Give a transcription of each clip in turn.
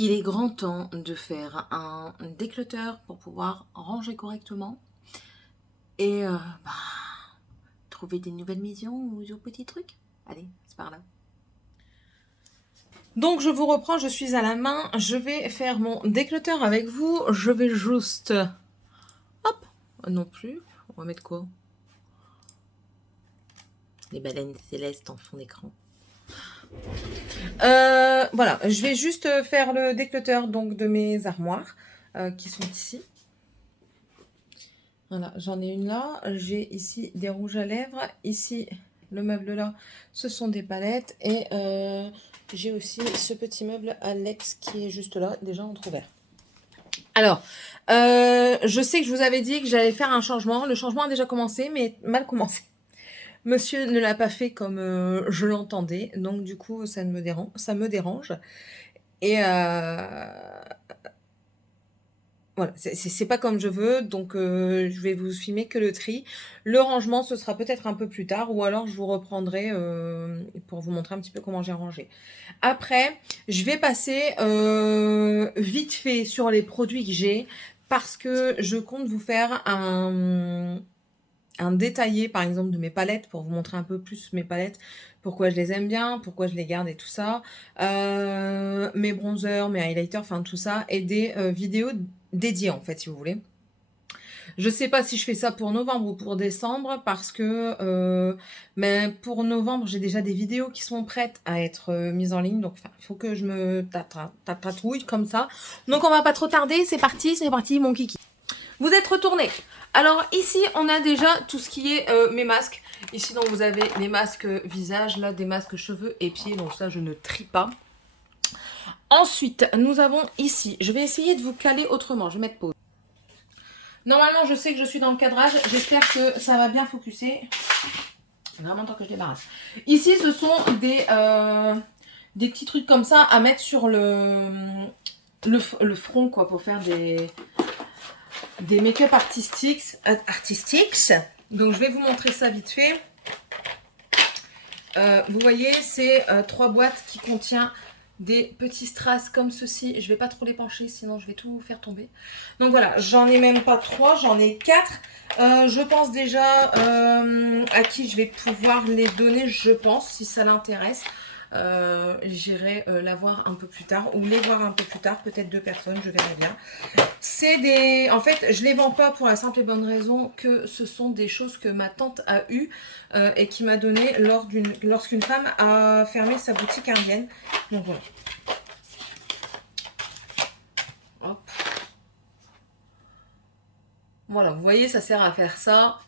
Il est grand temps de faire un déclutter pour pouvoir ranger correctement et trouver des nouvelles maisons ou des petits trucs. Allez, c'est par là. Donc je vous reprends, je suis à la main, je vais faire mon déclutter avec vous. Je vais juste... Hop, non plus, on va mettre quoi? Les baleines célestes en fond d'écran. Voilà, je vais juste faire le déclutter donc de mes armoires qui sont ici. Voilà, j'en ai une là. J'ai ici des rouges à lèvres. Ici, le meuble là, ce sont des palettes. Et j'ai aussi ce petit meuble Alex qui est juste là, déjà entrouvert. Alors, je sais que je vous avais dit que j'allais faire un changement. Le changement a déjà commencé, mais mal commencé. Monsieur ne l'a pas fait comme je l'entendais. Donc, du coup, ça me dérange. Et voilà, c'est pas comme je veux, donc je vais vous filmer que le tri. Le rangement, ce sera peut-être un peu plus tard, ou alors je vous reprendrai pour vous montrer un petit peu comment j'ai rangé. Après, je vais passer vite fait sur les produits que j'ai, parce que je compte vous faire un détaillé, par exemple, de mes palettes, pour vous montrer un peu plus mes palettes, pourquoi je les aime bien, pourquoi je les garde et tout ça, mes bronzers, mes highlighters, enfin tout ça, et des vidéos dédiées en fait, si vous voulez. Je sais pas si je fais ça pour novembre ou pour décembre, parce que mais pour novembre, j'ai déjà des vidéos qui sont prêtes à être mises en ligne, donc il faut que je me tatouille comme ça. Donc on va pas trop tarder, c'est parti mon kiki. Vous êtes retournés. Alors ici, on a déjà tout ce qui est mes masques. Ici, donc vous avez les masques visage, là des masques cheveux et pieds. Donc ça, je ne trie pas. Ensuite, nous avons ici, je vais essayer de vous caler autrement. Je vais mettre pause. Normalement, je sais que je suis dans le cadrage. J'espère que ça va bien focuser. C'est vraiment temps que je débarrasse. Ici, ce sont des petits trucs comme ça à mettre sur le front, quoi, pour faire des make-up artistiques. Donc je vais vous montrer ça vite fait. Vous voyez, c'est 3 boîtes qui contiennent des petits strass comme ceci. Je vais pas trop les pencher, sinon je vais tout faire tomber. Donc voilà, j'en ai même pas 3, j'en ai 4. Je pense déjà à qui je vais pouvoir les donner, je pense, si ça l'intéresse. J'irai la voir un peu plus tard, ou les voir un peu plus tard, peut-être 2 personnes, je verrai bien. C'est des... En fait, je les vends pas pour la simple et bonne raison que ce sont des choses que ma tante a eues et qui m'a donné lorsqu'une femme a fermé sa boutique indienne. Donc voilà. Hop. Voilà, vous voyez, ça sert à faire ça.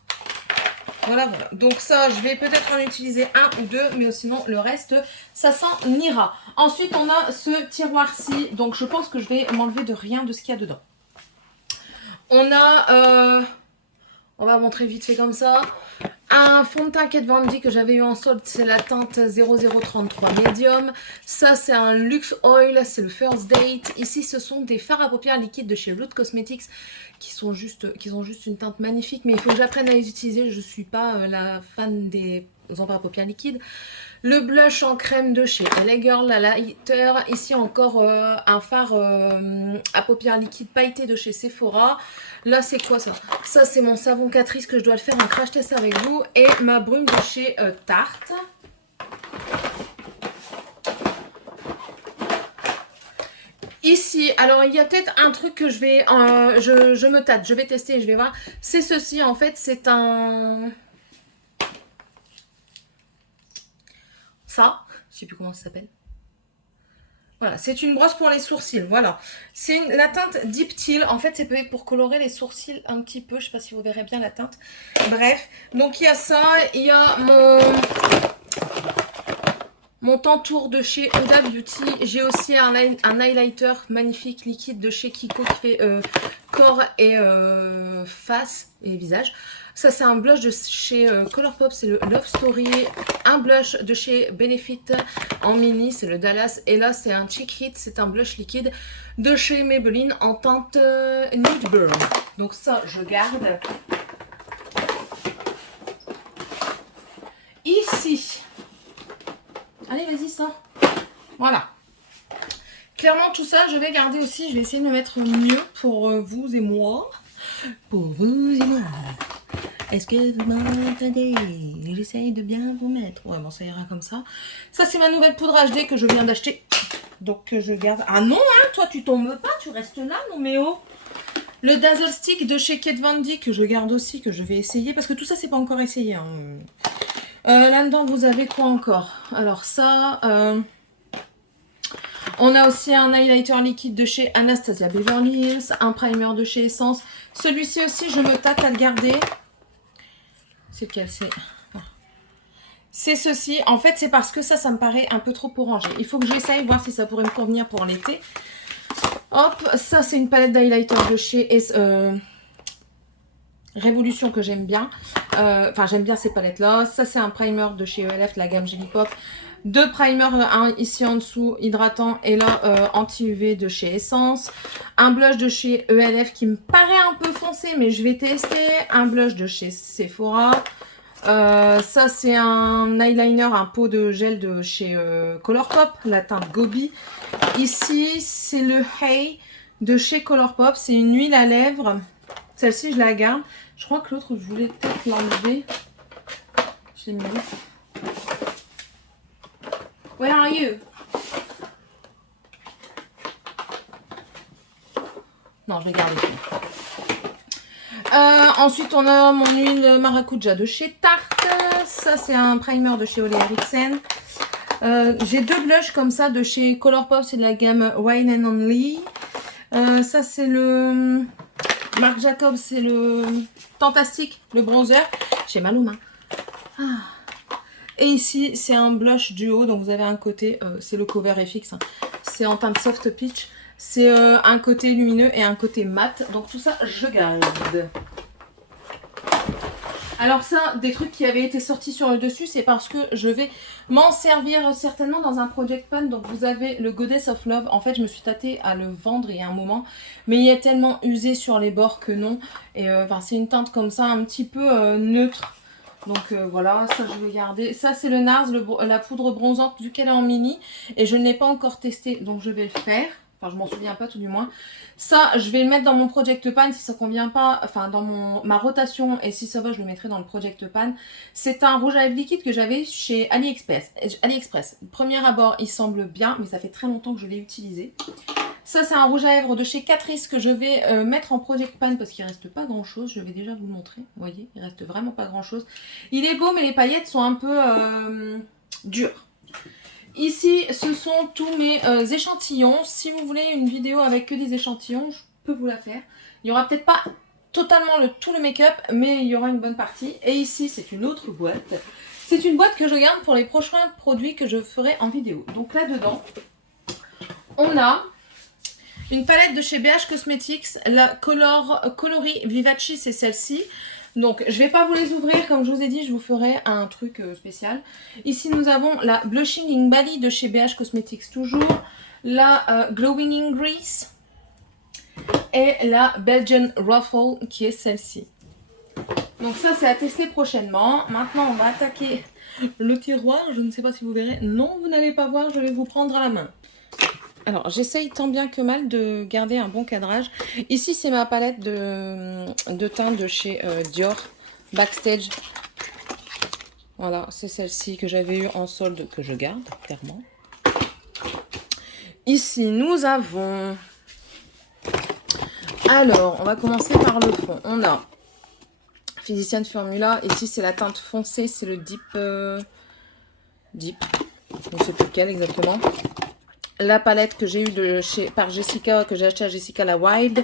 Voilà, voilà. Donc ça, je vais peut-être en utiliser 1 ou 2, mais sinon le reste, ça s'en ira. Ensuite, on a ce tiroir-ci. Donc je pense que je vais m'enlever de rien de ce qu'il y a dedans. On a, on va montrer vite fait comme ça, un fond de teint Kat Von D que j'avais eu en solde, c'est la teinte 0033 Medium. Ça, c'est un Luxe Oil, c'est le First Date. Ici, ce sont des fards à paupières liquides de chez Root Cosmetics qui ont juste une teinte magnifique, mais il faut que j'apprenne à les utiliser. Je ne suis pas la fan des fards à paupières liquides. Le blush en crème de chez LA Girl, la lighter. Ici encore un fard à paupières liquides pailleté de chez Sephora. Là, c'est quoi ça? Ça, c'est mon savon Catrice que je dois le faire un crash test avec vous. Et ma brume de chez Tarte. Ici, alors il y a peut-être un truc que je vais... je me tâte, je vais tester et je vais voir. C'est ceci, en fait, c'est un... Ça, je sais plus comment ça s'appelle. Voilà, c'est une brosse pour les sourcils, voilà. C'est la teinte Deep Teal, en fait c'est peut-être pour colorer les sourcils un petit peu, je sais pas si vous verrez bien la teinte. Bref, donc il y a ça, il y a mon Tantour de chez Huda Beauty. J'ai aussi un highlighter magnifique liquide de chez Kiko qui fait corps et face et visage. Ça, c'est un blush de chez Colourpop, c'est le Love Story. Un blush de chez Benefit en mini, c'est le Dallas. Et là, c'est un Cheek Hit, c'est un blush liquide de chez Maybelline en teinte Nude Burn. Donc ça, je garde. Ici. Allez, vas-y, ça. Voilà. Clairement, tout ça, je vais garder aussi. Je vais essayer de me mettre mieux pour vous et moi. Pour vous et moi. Est-ce que vous m'entendez? J'essaye de bien vous mettre. Ouais, bon, ça ira comme ça. Ça, c'est ma nouvelle poudre HD que je viens d'acheter. Donc, je garde... Ah non, hein, toi, tu tombes pas. Tu restes là, non, mais oh. Le Dazzle Stick de chez Kate Von D que je garde aussi, que je vais essayer. Parce que tout ça, c'est pas encore essayé. Hein. Là-dedans, vous avez quoi encore? Alors, ça... on a aussi un highlighter liquide de chez Anastasia Beverly Hills, un primer de chez Essence. Celui-ci aussi, je me tâte à le garder. C'est lequel? C'est ceci. En fait, c'est parce que ça me paraît un peu trop orangé. Il faut que j'essaye, voir si ça pourrait me convenir pour l'été. Hop, ça, c'est une palette d'highlighter de chez Révolution que j'aime bien. Enfin, j'aime bien ces palettes-là. Ça, c'est un primer de chez ELF, la gamme Jelly Pop. Deux primers, un ici en dessous, hydratant, et là, anti-UV de chez Essence. Un blush de chez ELF qui me paraît un peu foncé, mais je vais tester. Un blush de chez Sephora. Ça, c'est un eyeliner, un pot de gel de chez Colourpop, la teinte Gobi. Ici, c'est le Hey de chez Colourpop. C'est une huile à lèvres. Celle-ci, je la garde. Je crois que l'autre, je voulais peut-être l'enlever. Je l'ai mis où? Where are you? Non, je vais garder. Ensuite, on a mon huile maracuja de chez Tarte. Ça, c'est un primer de chez Ole Henriksen. J'ai deux blushs comme ça de chez Colourpop. C'est de la gamme Wine and Only. Ça, c'est le Marc Jacobs. C'est le Fantastique, le bronzer. J'ai mal aux mains. Et ici, c'est un blush duo. Donc, vous avez un côté, c'est le Cover FX. Hein. C'est en teinte soft peach. C'est un côté lumineux et un côté mat. Donc, tout ça, je garde. Alors ça, des trucs qui avaient été sortis sur le dessus, c'est parce que je vais m'en servir certainement dans un project pan. Donc, vous avez le Goddess of Love. En fait, je me suis tâtée à le vendre il y a un moment. Mais il est tellement usé sur les bords que non. Et c'est une teinte comme ça, un petit peu neutre. Donc voilà, ça je vais garder. Ça c'est le NARS, la poudre bronzante vu qu'elle est en mini. Et je ne l'ai pas encore testé, donc je vais le faire. Enfin je m'en souviens pas tout du moins. Ça je vais le mettre dans mon project pan si ça convient pas. Enfin dans ma rotation et si ça va je le mettrai dans le project pan. C'est un rouge à lèvres liquide que j'avais chez AliExpress. Premier abord il semble bien mais ça fait très longtemps que je l'ai utilisé. Ça, c'est un rouge à lèvres de chez Catrice que je vais mettre en project pan parce qu'il ne reste pas grand chose. Je vais déjà vous le montrer. Vous voyez, il ne reste vraiment pas grand chose. Il est beau, mais les paillettes sont un peu dures. Ici, ce sont tous mes échantillons. Si vous voulez une vidéo avec que des échantillons, je peux vous la faire. Il n'y aura peut-être pas totalement tout le make-up, mais il y aura une bonne partie. Et ici, c'est une autre boîte. C'est une boîte que je garde pour les prochains produits que je ferai en vidéo. Donc là-dedans, on a une palette de chez BH Cosmetics, la Coloris Vivace, c'est celle-ci. Donc, je ne vais pas vous les ouvrir, comme je vous ai dit, je vous ferai un truc spécial. Ici, nous avons la Blushing in Bali de chez BH Cosmetics, toujours. La Glowing in Grease. Et la Belgian Ruffle, qui est celle-ci. Donc ça, c'est à tester prochainement. Maintenant, on va attaquer le tiroir. Je ne sais pas si vous verrez. Non, vous n'allez pas voir, je vais vous prendre à la main. Alors, j'essaye tant bien que mal de garder un bon cadrage. Ici, c'est ma palette de teint de chez Dior Backstage. Voilà, c'est celle-ci que j'avais eue en solde, que je garde, clairement. Ici, nous avons... Alors, on va commencer par le fond. On a Physician Formula. Ici, c'est la teinte foncée, c'est le Deep. Je ne sais plus lequel exactement. La palette que j'ai eue par Jessica, que j'ai acheté à Jessica la Wild.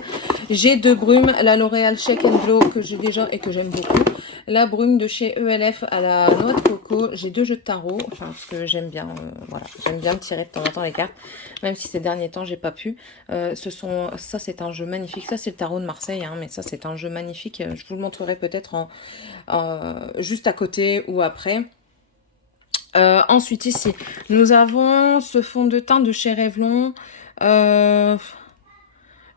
J'ai deux brumes, la L'Oréal Shake and Glow que j'ai déjà et que j'aime beaucoup. La brume de chez ELF à la noix de coco. J'ai deux jeux de tarot, enfin, parce que j'aime bien, voilà, j'aime bien tirer de temps en temps les cartes, même si ces derniers temps j'ai pas pu. Ça c'est un jeu magnifique, ça c'est le tarot de Marseille, hein, mais ça c'est un jeu magnifique. Je vous le montrerai peut-être juste à côté ou après. Ensuite ici, nous avons ce fond de teint de chez Revlon.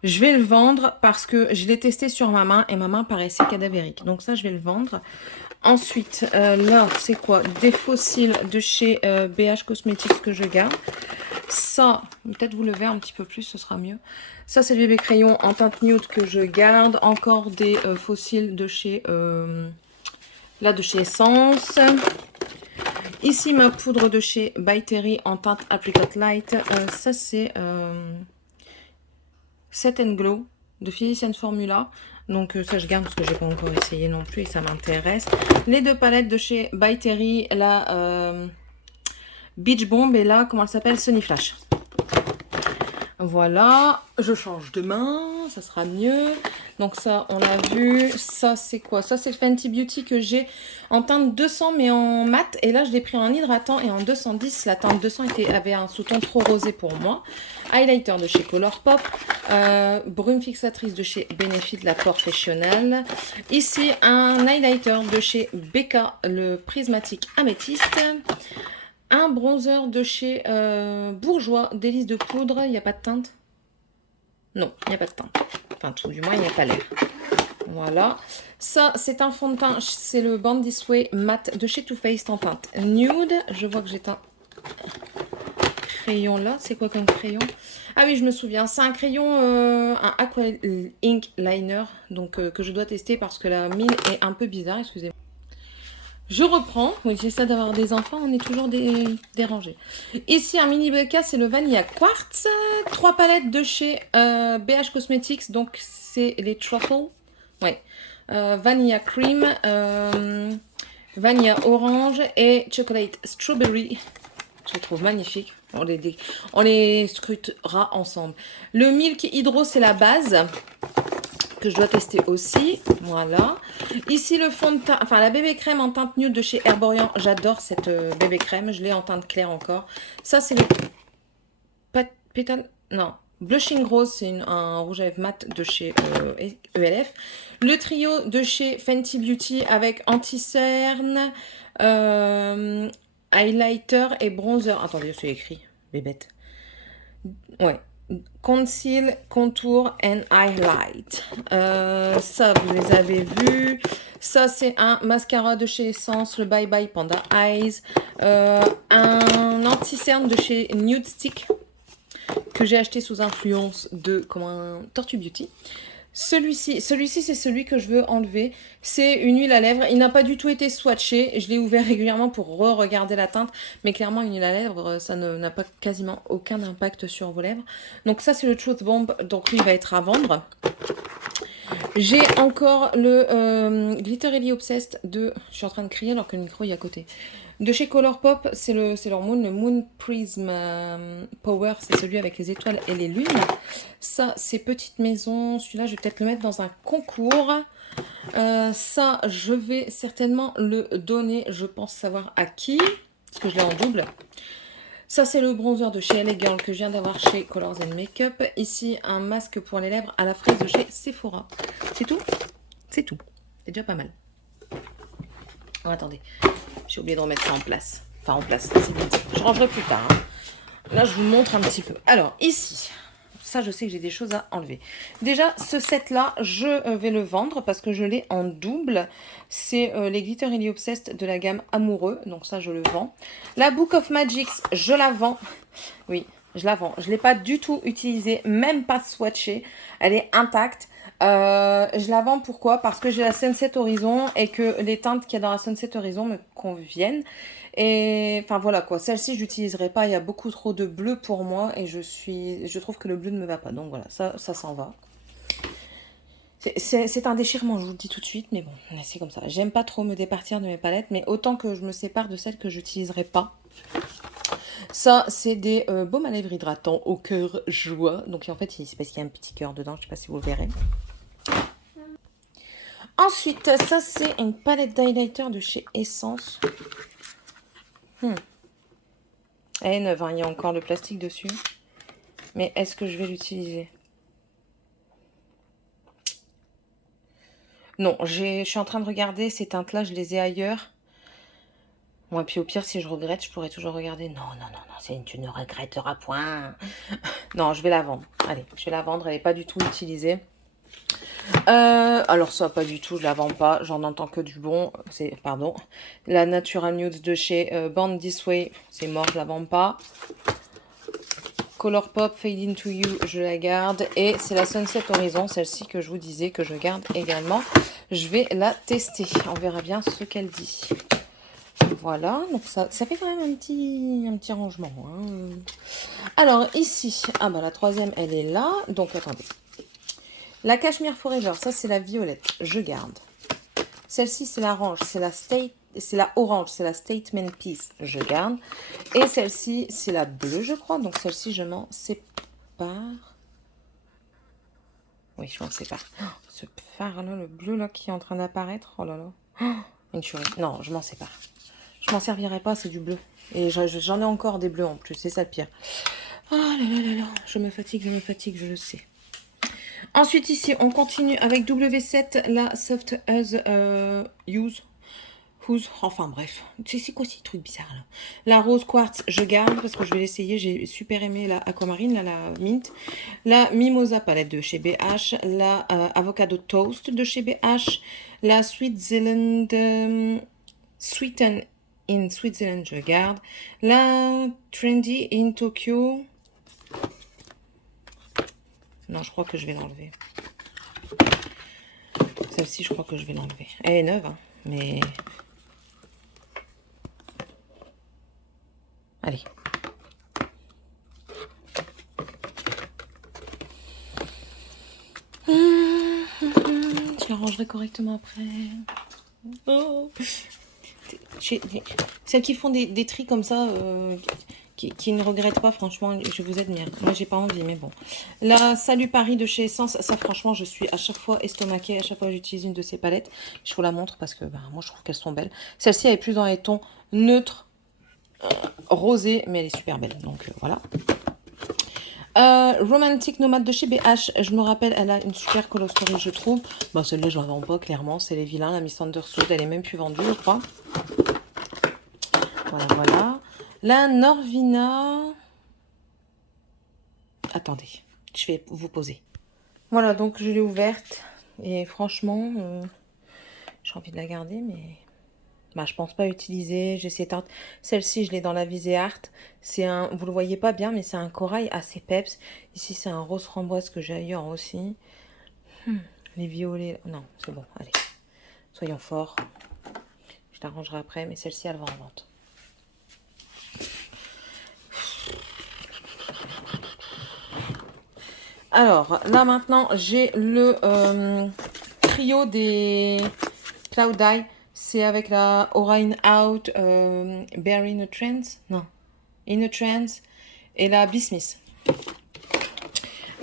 Je vais le vendre parce que je l'ai testé sur ma main et ma main paraissait cadavérique. Donc ça, je vais le vendre. Ensuite, là, c'est quoi? Des fossiles de chez BH Cosmetics que je garde. Ça, peut-être vous levez un petit peu plus, ce sera mieux. Ça, c'est le bébé crayon en teinte nude que je garde. Encore des fossiles de chez... là, de chez Essence. Ici, ma poudre de chez By Terry en teinte Apricot Light. Ça, c'est Set and Glow de Physicians Formula. Donc ça, je garde parce que j'ai pas encore essayé non plus et ça m'intéresse. Les 2 palettes de chez By Terry, la Beach Bomb et là, comment elle s'appelle, Sunny Flash. Voilà, je change de main, ça sera mieux. Donc ça, on l'a vu. Ça, c'est quoi? Ça, c'est Fenty Beauty que j'ai en teinte 200 mais en mat. Et là, je l'ai pris en hydratant et en 210. La teinte 200 avait un sous-ton trop rosé pour moi. Highlighter de chez Colourpop. Brume fixatrice de chez Benefit, la Professionnelle. Ici, un highlighter de chez Becca, le prismatique améthyste. Un bronzer de chez Bourjois, délice de poudre. Il n'y a pas de teinte? Non, il n'y a pas de teinte. Enfin, tout du moins, il n'y a pas l'air. Voilà. Ça, c'est un fond de teint. C'est le Born This Way Matte de chez Too Faced en teinte nude. Je vois que j'ai un crayon là. C'est quoi comme crayon? Ah oui, je me souviens. C'est un crayon, un Aqua Ink Liner. Donc, que je dois tester parce que la mine est un peu bizarre. Excusez-moi. Je reprends. Oui, c'est ça d'avoir des enfants, on est toujours dérangé. Ici, un mini Becca, c'est le Vanilla Quartz. 3 palettes de chez BH Cosmetics. Donc, c'est les Truffles. Ouais. Vanilla Cream, Vanilla Orange et Chocolate Strawberry. Je les trouve magnifiques. On les scrutera ensemble. Le Milk Hydro, c'est la base que je dois tester aussi. Voilà. Ici, le fond de teint, enfin la bébé crème en teinte nude de chez Herborian. J'adore cette bébé crème. Je l'ai en teinte claire encore. Ça, c'est le pétale. Non. Blushing Rose, c'est un rouge à lèvres mat de chez ELF. Le trio de chez Fenty Beauty avec anti-cerne, highlighter et bronzer. Attendez, c'est écrit. Bébête. Ouais. Conceal, Contour and Highlight. Ça, vous les avez vus. Ça, c'est un mascara de chez Essence, le Bye Bye Panda Eyes. Un anti-cerne de chez Nude Stick que j'ai acheté sous influence de Tortue Beauty. Celui-ci, c'est celui que je veux enlever. C'est une huile à lèvres. Il n'a pas du tout été swatché. Je l'ai ouvert régulièrement pour re-regarder la teinte. Mais clairement, une huile à lèvres, ça n'a pas quasiment aucun impact sur vos lèvres. Donc ça, c'est le Truth Bomb. Donc lui, il va être à vendre. J'ai encore le Glitterelli Obsessed de... Je suis en train de crier alors que le micro est à côté. De chez Colourpop, c'est leur Moon, le Moon Prism Power, c'est celui avec les étoiles et les lunes. Ça, c'est Petite Maison. Celui-là, je vais peut-être le mettre dans un concours. Ça, je vais certainement le donner, je pense savoir à qui, parce que je l'ai en double. Ça, c'est le bronzer de chez LA Girl que je viens d'avoir chez Colors & Makeup. Ici, un masque pour les lèvres à la fraise de chez Sephora. C'est tout? C'est tout. C'est déjà pas mal. Oh, attendez. J'ai oublié de remettre ça en place. Enfin, en place, c'est bien. Je rangerai plus tard. Hein. Là, je vous montre un petit peu. Alors, ici, ça, je sais que j'ai des choses à enlever. Déjà, ce set-là, je vais le vendre parce que je l'ai en double. C'est les Glitterelli Obsessed de la gamme Amoureux. Donc ça, je le vends. La Book of Magics, je la vends. Oui, je la vends. Je ne l'ai pas du tout utilisée, même pas swatchée. Elle est intacte. Je la vends pourquoi? Parce que j'ai la Sunset Horizon et que les teintes qu'il y a dans la Sunset Horizon me conviennent. Et enfin voilà quoi, celle-ci je l'utiliserai pas, il y a beaucoup trop de bleu pour moi et je trouve que le bleu ne me va pas. Donc voilà, ça s'en va. C'est un déchirement, je vous le dis tout de suite, mais bon, c'est comme ça. J'aime pas trop me départir de mes palettes, mais autant que je me sépare de celles que j'utiliserai pas. Ça, c'est des baumes à lèvres hydratants au cœur joie. Donc en fait, c'est parce qu'il y a un petit cœur dedans, je sais pas si vous le verrez. Ensuite, ça c'est une palette d'highlighter de chez Essence. Elle est neuve, hein, il y a encore le plastique dessus. Mais est-ce que je vais l'utiliser? Non, je suis en train de regarder ces teintes-là, je les ai ailleurs. Bon, et puis au pire, si je regrette, je pourrais toujours regarder. Non, tu ne regretteras point. Non, je vais la vendre. Allez, je vais la vendre, elle n'est pas du tout utilisée. Alors ça, pas du tout, je la vends pas, j'en entends que du bon. C'est, pardon, la Natural Nudes de chez Born This Way, c'est mort, je la vends pas. Colourpop Fade Into You, je la garde. Et c'est la Sunset Horizon, celle-ci que je vous disais que je garde également. Je vais la tester. On verra bien ce qu'elle dit. Voilà, donc ça fait quand même un petit rangement. Hein. Alors ici, la troisième, elle est là. Donc attendez. La Cashmere Forever, ça c'est la violette, je garde. Celle-ci c'est l'orange, c'est la orange, c'est la Statement Piece, je garde. Et celle-ci c'est la bleue, je crois. Donc celle-ci je m'en sépare. Oui, je m'en sépare. Oh, ce phare là, le bleu là qui est en train d'apparaître. Oh là là. Oh, une tuerie. Non, je m'en sépare. Je m'en servirai pas, c'est du bleu. Et j'en ai encore des bleus en plus, c'est ça le pire. Oh là là là là, je me fatigue, je le sais. Ensuite ici, on continue avec W7, la Soft as Use. Enfin bref, c'est quoi ces trucs bizarres là? La Rose Quartz, je garde parce que je vais l'essayer. J'ai super aimé la Aquamarine, là, la Mint. La Mimosa Palette de chez BH. La Avocado Toast de chez BH. La Sweetzealand Sweeten in Switzerland, je garde. La Trendy in Tokyo. Non, je crois que je vais l'enlever. Celle-ci, je crois que je vais l'enlever. Elle est neuve, hein, mais... Allez. Je la rangerai correctement après. Oh. Celles qui font des tris comme ça, qui ne regrettent pas, franchement, je vous admire. Moi, j'ai pas envie, mais bon. La Salut Paris de chez Essence, ça, franchement, je suis à chaque fois estomaquée. À chaque fois que j'utilise une de ces palettes, je vous la montre parce que moi, je trouve qu'elles sont belles. Celle-ci, elle est plus dans les tons neutres, rosés, mais elle est super belle. Donc, voilà. Romantic Nomade de chez BH, je me rappelle, elle a une super color story, je trouve. Celle-là, je la vends pas, clairement. C'est les vilains, la Miss Understood. Elle est même plus vendue, je crois. Voilà. La Norvina... Attendez, je vais vous poser. Voilà, donc je l'ai ouverte. Et franchement, j'ai envie de la garder, mais... je pense pas utiliser. J'essaie de... Celle-ci, je l'ai dans la visée art. C'est un... Vous le voyez pas bien, mais c'est un corail assez peps. Ici, c'est un rose framboise que j'ai ailleurs aussi. Les violets... Non, c'est bon, allez. Soyons forts. Je l'arrangerai après, mais celle-ci, elle va en vente. Alors, là maintenant, j'ai le trio des Cloud Eye. C'est avec la Aura In Out, Bear In A Trance. Non, In A Trance. Et la Bismith.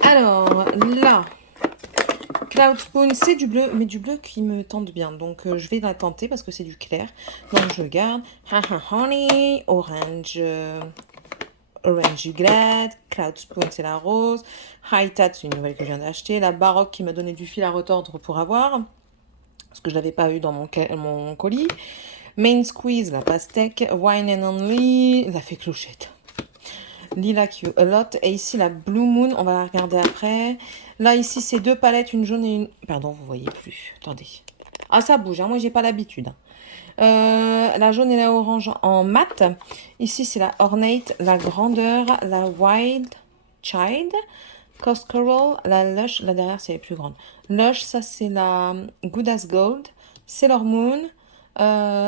Alors, là, Cloud Spoon, c'est du bleu, mais du bleu qui me tente bien. Donc, je vais la tenter parce que c'est du clair. Donc, je garde. Honey, Orange... Orange Glad, Cloud Spoon c'est la rose, High Tat c'est une nouvelle que je viens d'acheter, la Baroque qui m'a donné du fil à retordre pour avoir, parce que je ne l'avais pas eu dans mon colis, Main Squeeze la pastèque, Wine and Only, la fée clochette, Lilac You A Lot, et ici la Blue Moon, on va la regarder après. Là ici c'est deux palettes, une jaune et une... Pardon, vous voyez plus, attendez. Ah ça bouge, hein, moi j'ai pas l'habitude. La jaune et la orange en mat. Ici, c'est la Ornate, la Grandeur, la Wild Child, Coscoral, la Lush. Là derrière, c'est les plus grandes. Lush, ça, c'est la Good as Gold, Sailor Moon,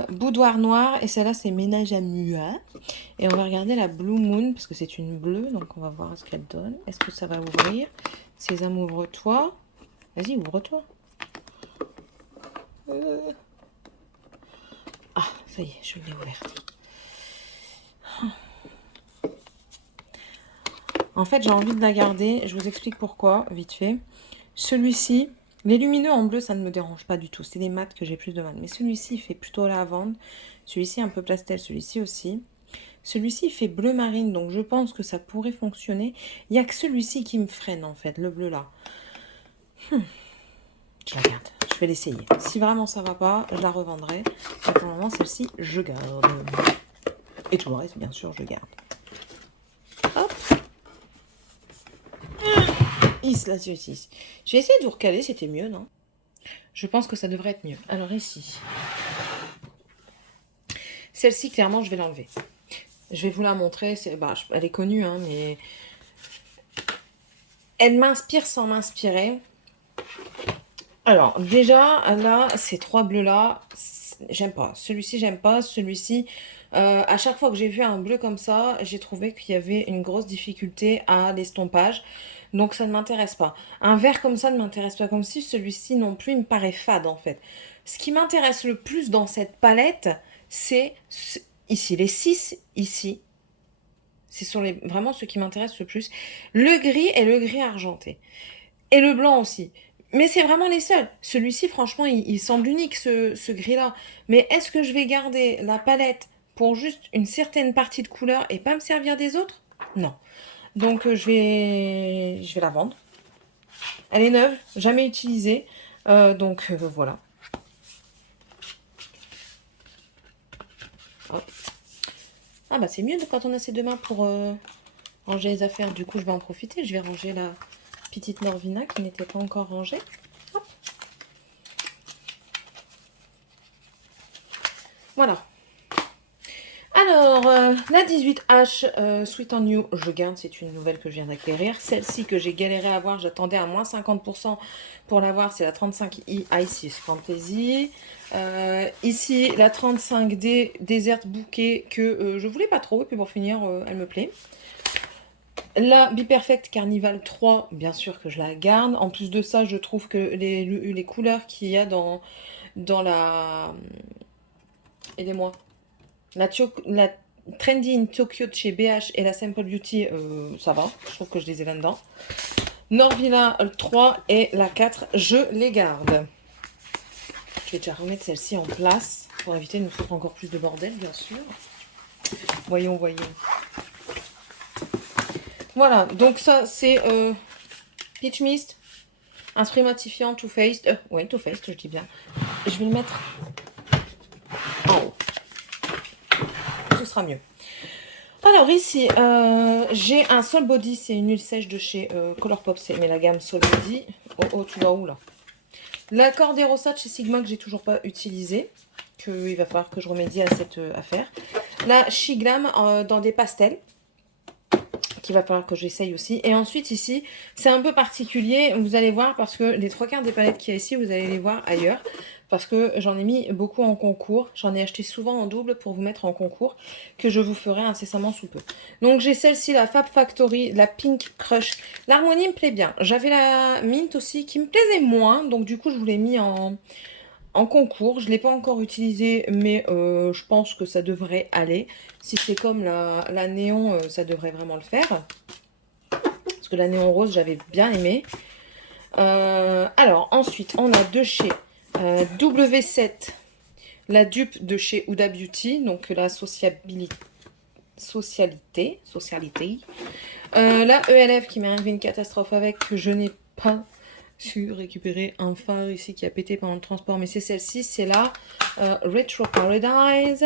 Boudoir Noir. Et celle-là, c'est Ménage à Muat. Et on va regarder la Blue Moon, parce que c'est une bleue. Donc, on va voir ce qu'elle donne. Est-ce que ça va ouvrir? Sésame, ouvre-toi. Vas-y, ouvre-toi. Ah, ça y est, je l'ai ouverte. En fait, j'ai envie de la garder. Je vous explique pourquoi, vite fait. Celui-ci, les lumineux en bleu, ça ne me dérange pas du tout. C'est les mats que j'ai plus de mal. Mais celui-ci, il fait plutôt lavande. Celui-ci, un peu pastel. Celui-ci aussi. Celui-ci, il fait bleu marine. Donc, je pense que ça pourrait fonctionner. Il n'y a que celui-ci qui me freine, en fait. Le bleu, là. Je la garde. Je vais l'essayer. Si vraiment ça va pas, je la revendrai. Mais pour le moment, celle-ci, je garde. Et tout le reste, bien sûr, je garde. Hop. Isla 6. J'ai essayé de vous recaler, c'était mieux, non? Je pense que ça devrait être mieux. Alors ici. Celle-ci, clairement, je vais l'enlever. Je vais vous la montrer. Elle est connue, hein, mais Elle m'inspire sans m'inspirer. Alors, déjà, là, ces 3 bleus-là, j'aime pas. Celui-ci, j'aime pas. Celui-ci, à chaque fois que j'ai vu un bleu comme ça, j'ai trouvé qu'il y avait une grosse difficulté à l'estompage. Donc, ça ne m'intéresse pas. Un vert comme ça ne m'intéresse pas comme si. Celui-ci non plus, il me paraît fade, en fait. Ce qui m'intéresse le plus dans cette palette, c'est ici, les 6 ici. Ce sont vraiment ceux qui m'intéressent le plus. Le gris et le gris argenté. Et le blanc aussi. Mais c'est vraiment les seuls. Celui-ci, franchement, il semble unique, ce gris-là. Mais est-ce que je vais garder la palette pour juste une certaine partie de couleur et pas me servir des autres? Non. Donc, je vais la vendre. Elle est neuve, jamais utilisée. Donc, voilà. Hop. Ah bah c'est mieux quand on a ses 2 mains pour ranger les affaires. Du coup, je vais en profiter. Je vais ranger la petite Norvina qui n'était pas encore rangée. Hop. Voilà. Alors, la 18H Sweet on You, je garde, c'est une nouvelle que je viens d'acquérir. Celle-ci que j'ai galéré à avoir, j'attendais à moins 50% pour l'avoir, c'est la 35i Icy Fantasy. Ici, la 35D Desert Bouquet que je voulais pas trop, et puis pour finir, elle me plaît. La Be Perfect Carnival 3, bien sûr que je la garde. En plus de ça, je trouve que les couleurs qu'il y a dans la... Aidez-moi. La Trendy in Tokyo de chez BH et la Simple Beauty, ça va. Je trouve que je les ai là-dedans. Norvina 3 et la 4, je les garde. Je vais déjà remettre celle-ci en place pour éviter de nous foutre encore plus de bordel, bien sûr. Voyons, voyons. Voilà, donc ça, c'est Peach Mist, un spray matifiant Too Faced. Ouais, Too Faced, je dis bien. Je vais le mettre en haut. Ce sera mieux. Alors ici, j'ai un Sol Body, c'est une huile sèche de chez Colourpop, mais la gamme Sol Body. Oh, tu vas où là? La Corderosa de chez Sigma que j'ai toujours pas utilisée, qu'il va falloir que je remédie à cette affaire. La Shiglam dans des pastels, qu'il va falloir que j'essaye aussi. Et ensuite ici, c'est un peu particulier, vous allez voir, parce que les 3/4 des palettes qu'il y a ici, vous allez les voir ailleurs. Parce que j'en ai mis beaucoup en concours. J'en ai acheté souvent en double pour vous mettre en concours, que je vous ferai incessamment sous peu. Donc j'ai celle-ci, la Fab Factory, la Pink Crush. L'harmonie me plaît bien. J'avais la Mint aussi, qui me plaisait moins. Donc du coup, je vous l'ai mis en concours. Je ne l'ai pas encore utilisée, mais je pense que ça devrait aller. Si c'est comme la néon, ça devrait vraiment le faire. Parce que la néon rose, j'avais bien aimé. Alors, ensuite, on a de chez W7, la dupe de chez Huda Beauty, donc la socialité. La ELF qui m'est arrivé une catastrophe avec, que je n'ai pas su récupérer un phare ici qui a pété pendant le transport, mais c'est celle-ci, c'est la Retro Paradise,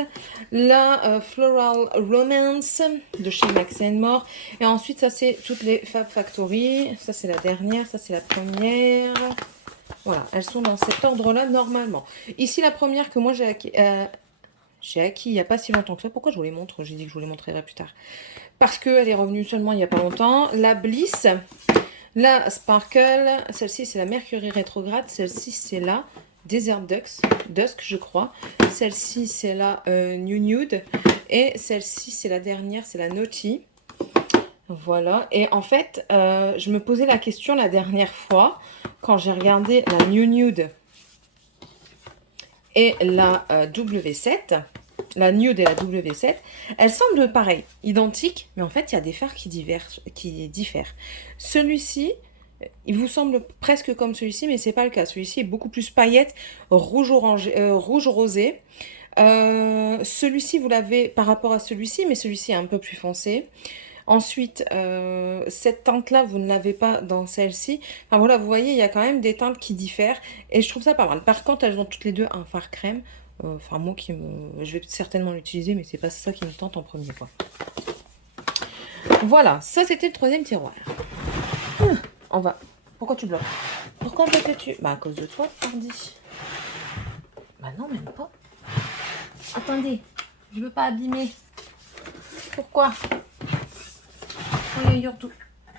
la Floral Romance de chez Max More, et ensuite ça c'est toutes les Fab Factory, ça c'est la dernière, ça c'est la première, voilà, elles sont dans cet ordre-là normalement. Ici la première que moi j'ai acquis il n'y a pas si longtemps que ça. Pourquoi je vous les montre? J'ai dit que je vous les montrerai plus tard. Parce qu'elle est revenue seulement il n'y a pas longtemps. La Bliss, la Sparkle, celle-ci c'est la Mercury rétrograde, celle-ci c'est la Desert Dusk je crois. Celle-ci c'est la New Nude et celle-ci c'est la dernière, c'est la Naughty. Voilà, et en fait je me posais la question la dernière fois quand j'ai regardé la New Nude et la W7, la Nude et la W7, elles semblent pareilles, identiques, mais en fait, il y a des fards qui diffèrent. Celui-ci, il vous semble presque comme celui-ci, mais c'est pas le cas. Celui-ci est beaucoup plus paillette, rouge orangé, rouge rosé. Celui-ci, vous l'avez par rapport à celui-ci, mais celui-ci est un peu plus foncé. Ensuite, cette teinte-là, vous ne l'avez pas dans celle-ci. Enfin voilà, vous voyez, il y a quand même des teintes qui diffèrent. Et je trouve ça pas mal. Par contre, elles ont toutes les deux un fard crème. Enfin, moi, je vais certainement l'utiliser, mais c'est pas ça qui me tente en premier, quoi. Voilà, ça c'était le 3e tiroir. On va... Pourquoi tu bloques? Pourquoi bloques-tu? Bah, à cause de toi, pardi. Bah non, même pas. Attendez, je veux pas abîmer. Pourquoi?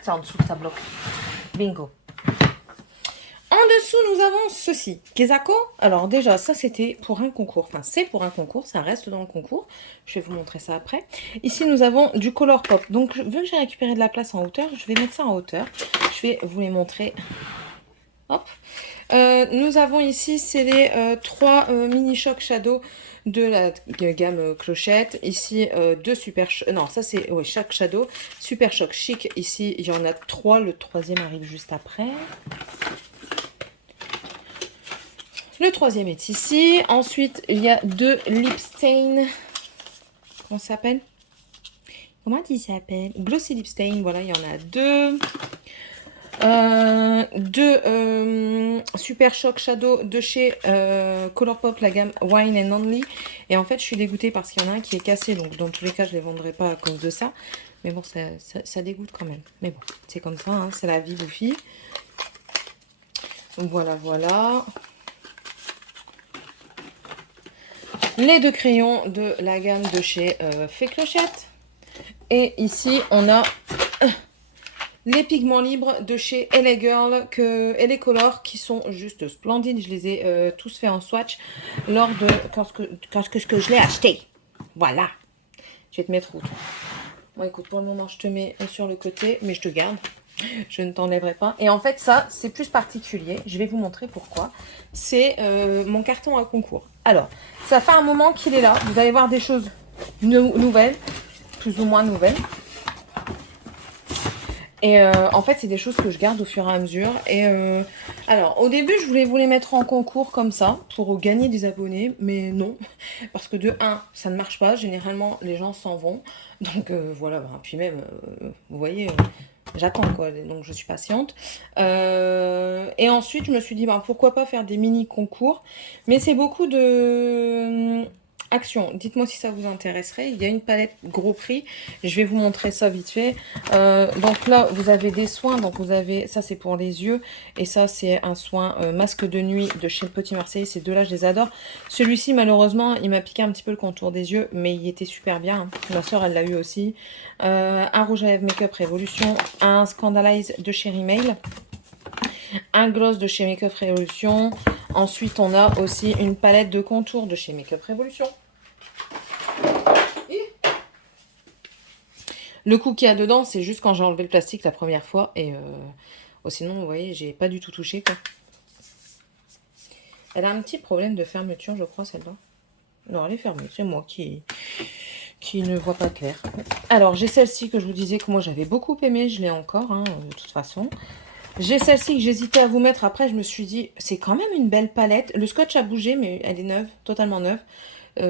C'est en dessous que ça bloque. Bingo. En dessous, nous avons ceci. Kezako. Alors déjà, ça c'était pour un concours. Enfin, c'est pour un concours, ça reste dans le concours. Je vais vous montrer ça après. Ici, nous avons du Color Pop. Donc, vu que j'ai récupéré de la place en hauteur, je vais mettre ça en hauteur. Je vais vous les montrer. Hop. Nous avons ici, c'est les 3 mini Shock Shadow de la gamme Clochette. Ici, 2 Super... Non, ça c'est chaque Shadow. Super Shock Chic. Ici, il y en a 3. Le 3e arrive juste après. Le 3e est ici. Ensuite, il y a 2 Lip Stain. Comment ça s'appelle? Comment il s'appelle? Glossy Lip Stain. Voilà, il y en a 2. 2 Super Shock Shadow de chez Colourpop, la gamme Wine and Only. Et en fait, je suis dégoûtée parce qu'il y en a un qui est cassé. Donc, dans tous les cas, je ne les vendrai pas à cause de ça. Mais bon, ça dégoûte quand même. Mais bon, c'est comme ça. Hein, c'est la vie, vous filles. Donc, voilà, voilà. Les 2 crayons de la gamme de chez Fée Clochette. Et ici, on a les pigments libres de chez LA Girl et les Color qui sont juste splendides. Je les ai tous fait en swatch lors de quand je l'ai acheté. Voilà. Je vais te mettre où toi? Bon, écoute, pour le moment, je te mets sur le côté, mais je te garde. Je ne t'enlèverai pas. Et en fait, ça, c'est plus particulier. Je vais vous montrer pourquoi. C'est mon carton à concours. Alors, ça fait un moment qu'il est là. Vous allez voir des choses nouvelles, plus ou moins nouvelles. Et en fait, c'est des choses que je garde au fur et à mesure. Et alors, au début, je voulais vous les mettre en concours comme ça, pour gagner des abonnés. Mais non, parce que de 1, ça ne marche pas. Généralement, les gens s'en vont. Donc voilà, bah, puis même, vous voyez... j'attends quoi, donc je suis patiente. Et ensuite, je me suis dit, ben, pourquoi pas faire des mini concours. Mais c'est beaucoup de actions. Dites-moi si ça vous intéresserait. Il y a une palette gros prix. Je vais vous montrer ça vite fait. Donc là, vous avez des soins. Donc vous avez, ça c'est pour les yeux. Et ça c'est un soin masque de nuit de chez Petit Marseille. Ces deux-là, je les adore. Celui-ci, malheureusement, il m'a piqué un petit peu le contour des yeux. Mais il était super bien. Hein. Ma soeur, elle l'a eu aussi. Un rouge à lèvres Make Up Révolution. Un Scandalize de chez Rimmel. Un gloss de chez Make Up Révolution. Ensuite, on a aussi une palette de contours de chez Make Up Révolution. Le coup qu'il y a dedans, c'est juste quand j'ai enlevé le plastique la première fois. Et sinon, vous voyez, j'ai pas du tout touché, quoi. Elle a un petit problème de fermeture, je crois, celle-là. Non, elle est fermée. C'est moi qui ne vois pas clair. Alors, j'ai celle-ci que je vous disais que moi, j'avais beaucoup aimé. Je l'ai encore, hein, de toute façon. J'ai celle-ci que j'hésitais à vous mettre. Après, je me suis dit, c'est quand même une belle palette. Le scotch a bougé, mais elle est neuve, totalement neuve.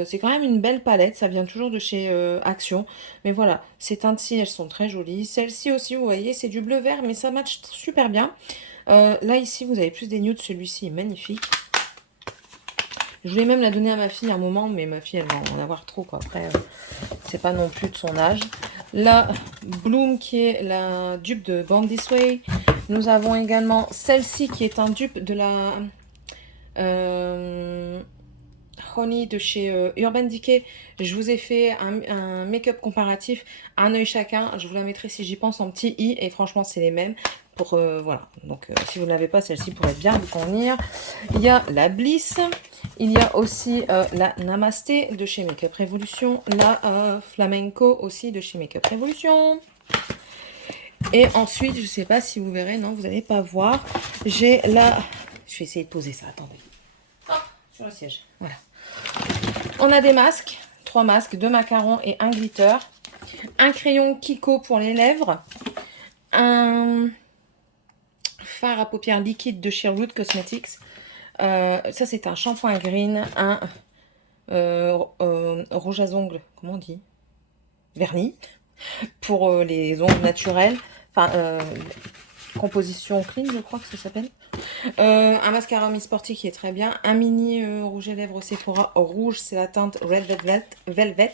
C'est quand même une belle palette. Ça vient toujours de chez Action. Mais voilà, ces teintes-ci, elles sont très jolies. Celle-ci aussi, vous voyez, c'est du bleu-vert, mais ça match super bien. Là, ici, vous avez plus des nudes. Celui-ci est magnifique. Je voulais même la donner à ma fille à un moment, mais ma fille, elle va en avoir trop, quoi. Après, c'est pas non plus de son âge. La Bloom, qui est la dupe de Born This Way. Nous avons également celle-ci, qui est un dupe de la Honey de chez Urban Decay. Je vous ai fait un make-up comparatif, un œil chacun. Je vous la mettrai si j'y pense en petit i. Et franchement, c'est les mêmes. Pour, voilà. Donc, si vous ne l'avez pas, celle-ci pourrait bien vous convenir. Il y a la Bliss. Il y a aussi la Namasté de chez Make Up Révolution. La Flamenco aussi de chez Make Up Révolution. Et ensuite, je ne sais pas si vous verrez. Non, vous n'allez pas voir. J'ai la... Je vais essayer de poser ça. Attendez. Hop, sur le siège. Voilà. On a des masques. 3 masques, 2 macarons et 1 glitter. Un crayon Kiko pour les lèvres. Un fard à paupières liquide de chez Root Cosmetics. Ça, c'est un shampoing green. Un rouge à ongles, comment on dit? Vernis. Pour les ongles naturels. Enfin, composition clean, je crois que ça s'appelle. Un mascara Miss Sporty qui est très bien. Un mini rouge à lèvres Sephora rouge, c'est la teinte Red Velvet.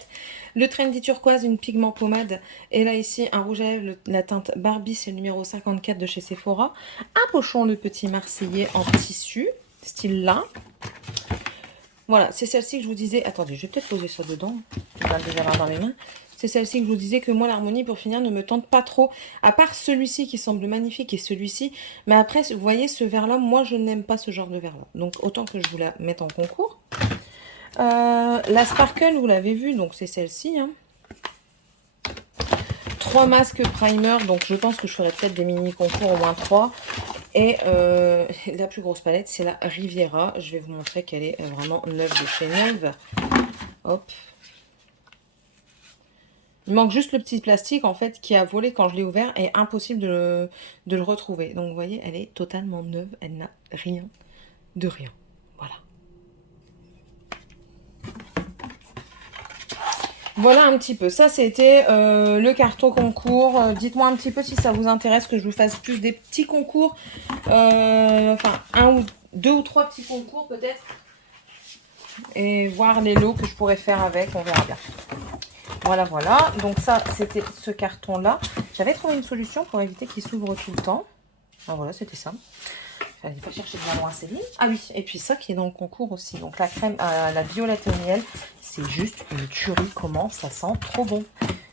Le Trendy Turquoise, une pigment pommade. Et là ici, un rouge à lèvres, la teinte Barbie, c'est le numéro 54 de chez Sephora. Un pochon, le petit Marseillais en tissu, style là. Voilà, c'est celle-ci que je vous disais. Attendez, je vais peut-être poser ça dedans. Je vais déjà avoir dans les mains. C'est celle-ci que je vous disais que moi, l'harmonie, pour finir, ne me tente pas trop. À part celui-ci qui semble magnifique et celui-ci. Mais après, vous voyez, ce vert-là, moi, je n'aime pas ce genre de vert-là. Donc, autant que je vous la mette en concours. La Sparkle, vous l'avez vu, donc c'est celle-ci. Hein. 3 masques primer, donc je pense que je ferai peut-être des mini concours, au moins 3. Et la plus grosse palette, c'est la Riviera. Je vais vous montrer qu'elle est vraiment neuve de chez Neuve. Hop. Il manque juste le petit plastique, en fait, qui a volé quand je l'ai ouvert et impossible de le retrouver. Donc, vous voyez, elle est totalement neuve. Elle n'a rien de rien. Voilà. Voilà un petit peu. Ça, c'était le carton concours. Dites-moi un petit peu si ça vous intéresse que je vous fasse plus des petits concours. Enfin, 2 ou 3 petits concours peut-être. Et voir les lots que je pourrais faire avec. On verra bien. Voilà, voilà. Donc ça, c'était ce carton-là. J'avais trouvé une solution pour éviter qu'il s'ouvre tout le temps. Alors voilà, c'était ça. Il fallait pas chercher de loin, Céline. Ah oui, et puis ça qui est dans le concours aussi. Donc la crème, la violette au miel, c'est juste une tuerie. Comment ça sent trop bon.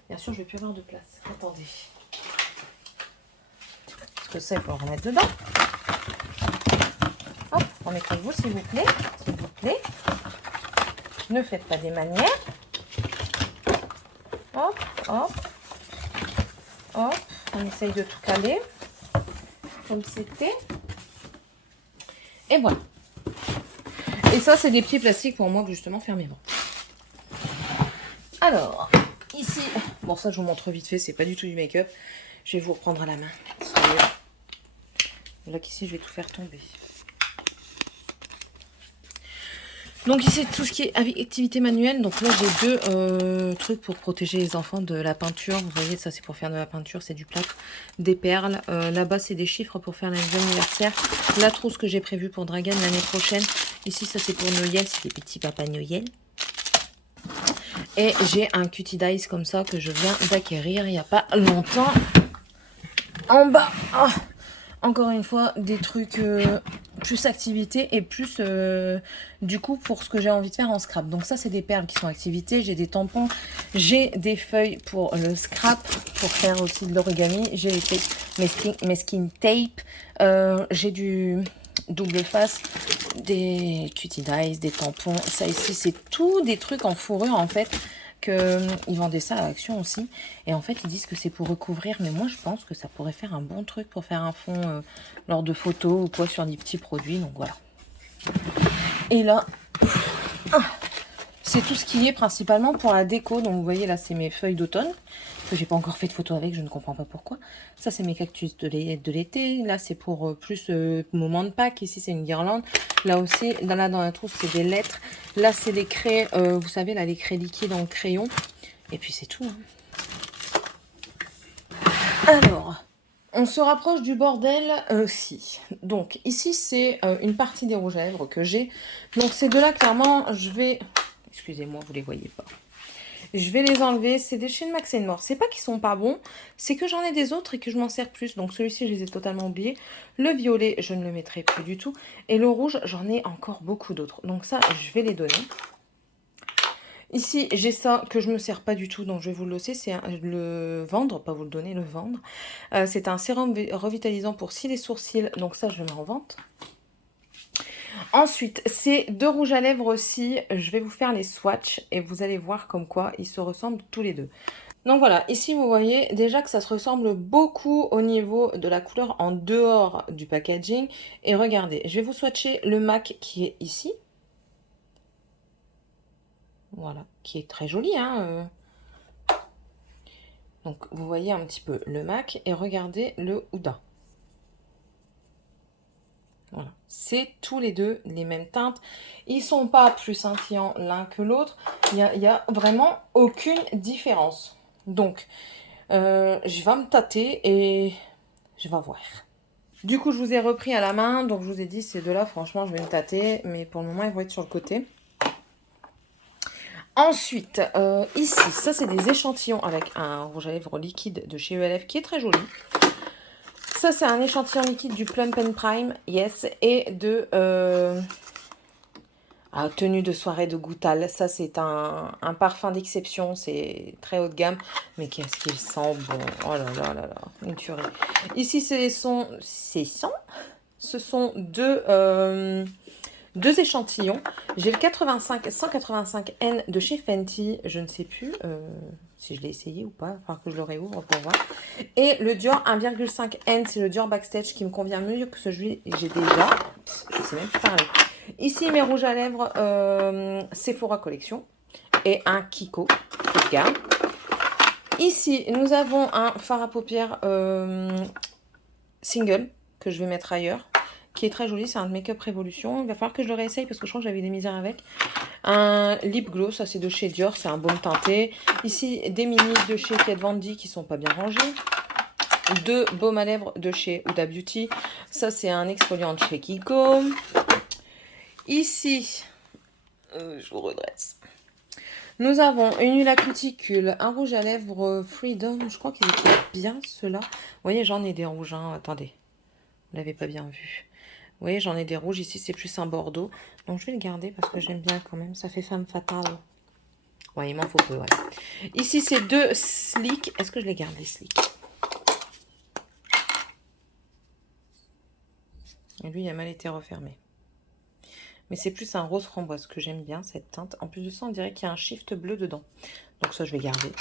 Bien sûr, je vais plus avoir de place. Attendez. Parce que ça, il faut le remettre dedans. Hop, remettez-vous s'il vous plaît. S'il vous plaît. Ne faites pas des manières. Hop, hop. Hop, on essaye de tout caler. Comme c'était. Et voilà. Et ça, c'est des petits plastiques pour moi, justement, faire mes ventes. Alors, ici, bon, ça, je vous montre vite fait, c'est pas du tout du make-up. Je vais vous reprendre à la main. Là qu'ici, je vais tout faire tomber. Donc ici, tout ce qui est activité manuelle. Donc là, j'ai 2 trucs pour protéger les enfants de la peinture. Vous voyez, ça, c'est pour faire de la peinture. C'est du plâtre, des perles. Là-bas, c'est des chiffres pour faire l'anniversaire. La trousse que j'ai prévue pour Dragan l'année prochaine. Ici, ça, c'est pour Noël. C'est des petits papas Noël. Et j'ai un cutie dice comme ça que je viens d'acquérir il n'y a pas longtemps. En bas, encore une fois, des trucs plus activité et plus du coup pour ce que j'ai envie de faire en scrap. Donc ça, c'est des perles qui sont activités. J'ai des tampons, j'ai des feuilles pour le scrap, pour faire aussi de l'origami. J'ai mes skin tape, j'ai du double face, des cutie dice, des tampons. Ça ici, c'est tout des trucs en fourrure en fait. Ils vendaient ça à Action aussi. Et en fait, ils disent que c'est pour recouvrir. Mais moi, je pense que ça pourrait faire un bon truc pour faire un fond lors de photos ou quoi sur des petits produits. Donc voilà. Et là, c'est tout ce qui est principalement pour la déco. Donc vous voyez, là, c'est mes feuilles d'automne. Que j'ai pas encore fait de photo avec, je ne comprends pas pourquoi. Ça, c'est mes cactus de l'été. Là, c'est pour plus moment de Pâques. Ici, c'est une guirlande. Là aussi, dans la trousse, c'est des lettres. Là, c'est les craies, vous savez, là, les craies liquides en crayon. Et puis, c'est tout. Hein. Alors, on se rapproche du bordel si. Donc, ici, c'est une partie des rouges à lèvres que j'ai. Donc, ces deux-là, clairement, je vais... Excusez-moi, vous les voyez pas. Je vais les enlever. C'est des chez Max More. C'est pas qu'ils sont pas bons, c'est que j'en ai des autres et que je m'en sers plus. Donc celui-ci, je les ai totalement oubliés. Le violet, je ne le mettrai plus du tout. Et le rouge, j'en ai encore beaucoup d'autres. Donc ça, je vais les donner. Ici, j'ai ça que je ne me sers pas du tout, donc je vais vous le laisser. C'est le vendre, pas vous le donner, le vendre. C'est un sérum revitalisant pour cils et sourcils. Donc ça, je le mets en vente. Ensuite, ces 2 rouges à lèvres aussi, je vais vous faire les swatchs et vous allez voir comme quoi ils se ressemblent tous les deux. Donc voilà, ici vous voyez déjà que ça se ressemble beaucoup au niveau de la couleur en dehors du packaging. Et regardez, je vais vous swatcher le MAC qui est ici. Voilà, qui est très joli, hein. Donc vous voyez un petit peu le MAC et regardez le Huda. Voilà, c'est tous les deux les mêmes teintes. Ils sont pas plus scintillants l'un que l'autre. Il y a vraiment aucune différence. Donc, je vais me tâter et je vais voir. Du coup, je vous ai repris à la main. Donc, je vous ai dit, ces deux-là, franchement, je vais me tâter. Mais pour le moment, ils vont être sur le côté. Ensuite, ici, ça, c'est des échantillons avec un rouge à lèvres liquide de chez ELF qui est très joli. Ça, c'est un échantillon liquide du Plum Pen Prime, yes, et de... Ah, tenue de soirée de Goutal. Ça, c'est un parfum d'exception. C'est très haut de gamme. Mais qu'est-ce qu'il sent bon. Oh là là là là. Une tuerie. Ici, ce sont deux échantillons. J'ai le 185N de chez Fenty. Je ne sais plus si je l'ai essayé ou pas. Il va falloir que je le réouvre pour voir. Et le Dior 1,5N. C'est le Dior Backstage qui me convient mieux que celui que j'ai déjà. Je sais même plus parler. Ici, mes rouges à lèvres Sephora Collection et un Kiko coup de gamme. Ici, nous avons un fard à paupières single que je vais mettre ailleurs, qui est très joli. C'est un Make-up Révolution. Il va falloir que je le réessaye parce que je crois que j'avais des misères avec. Un lip gloss, ça c'est de chez Dior, c'est un baume teinté. Ici, des mini de chez Kat Von D qui sont pas bien rangés. Deux baumes à lèvres de chez Huda Beauty. Ça, c'est un exfoliant de chez Kiko. Ici, je vous redresse. Nous avons une huile à cuticule, un rouge à lèvres Freedom. Je crois qu'ils étaient bien ceux-là. Vous voyez, j'en ai des rouges. Hein. Attendez, vous l'avez pas bien vu. Vous voyez, j'en ai des rouges. Ici, c'est plus un bordeaux. Donc, je vais le garder parce que j'aime bien quand même. Ça fait femme fatale. Ouais, il m'en faut peu, ouais. Ici, c'est deux slick. Est-ce que je les garde, les slick? Et lui, il a mal été refermé. Mais c'est plus un rose framboise que j'aime bien, cette teinte. En plus de ça, on dirait qu'il y a un shift bleu dedans. Donc ça, je vais garder.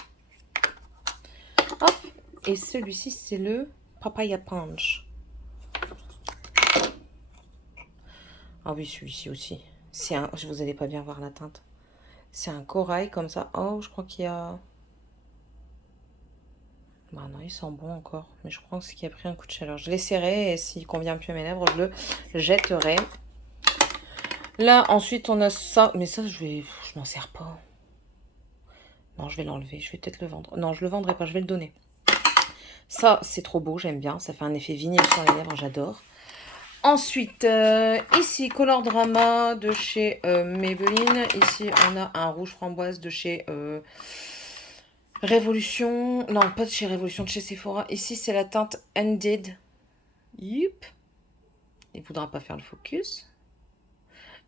Hop. Et celui-ci, c'est le Papaya Punch. Ah oui, celui-ci aussi. Vous n'allez pas bien voir la teinte. C'est un corail comme ça. Oh, je crois qu'il y a... Bah non, il sent bon encore. Mais je pense qu'il a pris un coup de chaleur. Je l'essaierai et s'il convient plus à mes lèvres, je le jetterai. Là, ensuite, on a ça. Mais ça, je m'en sers pas. Non, je vais l'enlever. Je vais peut-être le vendre. Non, je le vendrai pas. Je vais le donner. Ça, c'est trop beau. J'aime bien. Ça fait un effet vinyle sur les lèvres. J'adore. Ensuite, ici, Color Drama de chez Maybelline. Ici, on a un rouge framboise de chez Révolution. Non, pas de chez Révolution, de chez Sephora. Ici, c'est la teinte Ended. Youp. Il ne voudra pas faire le focus.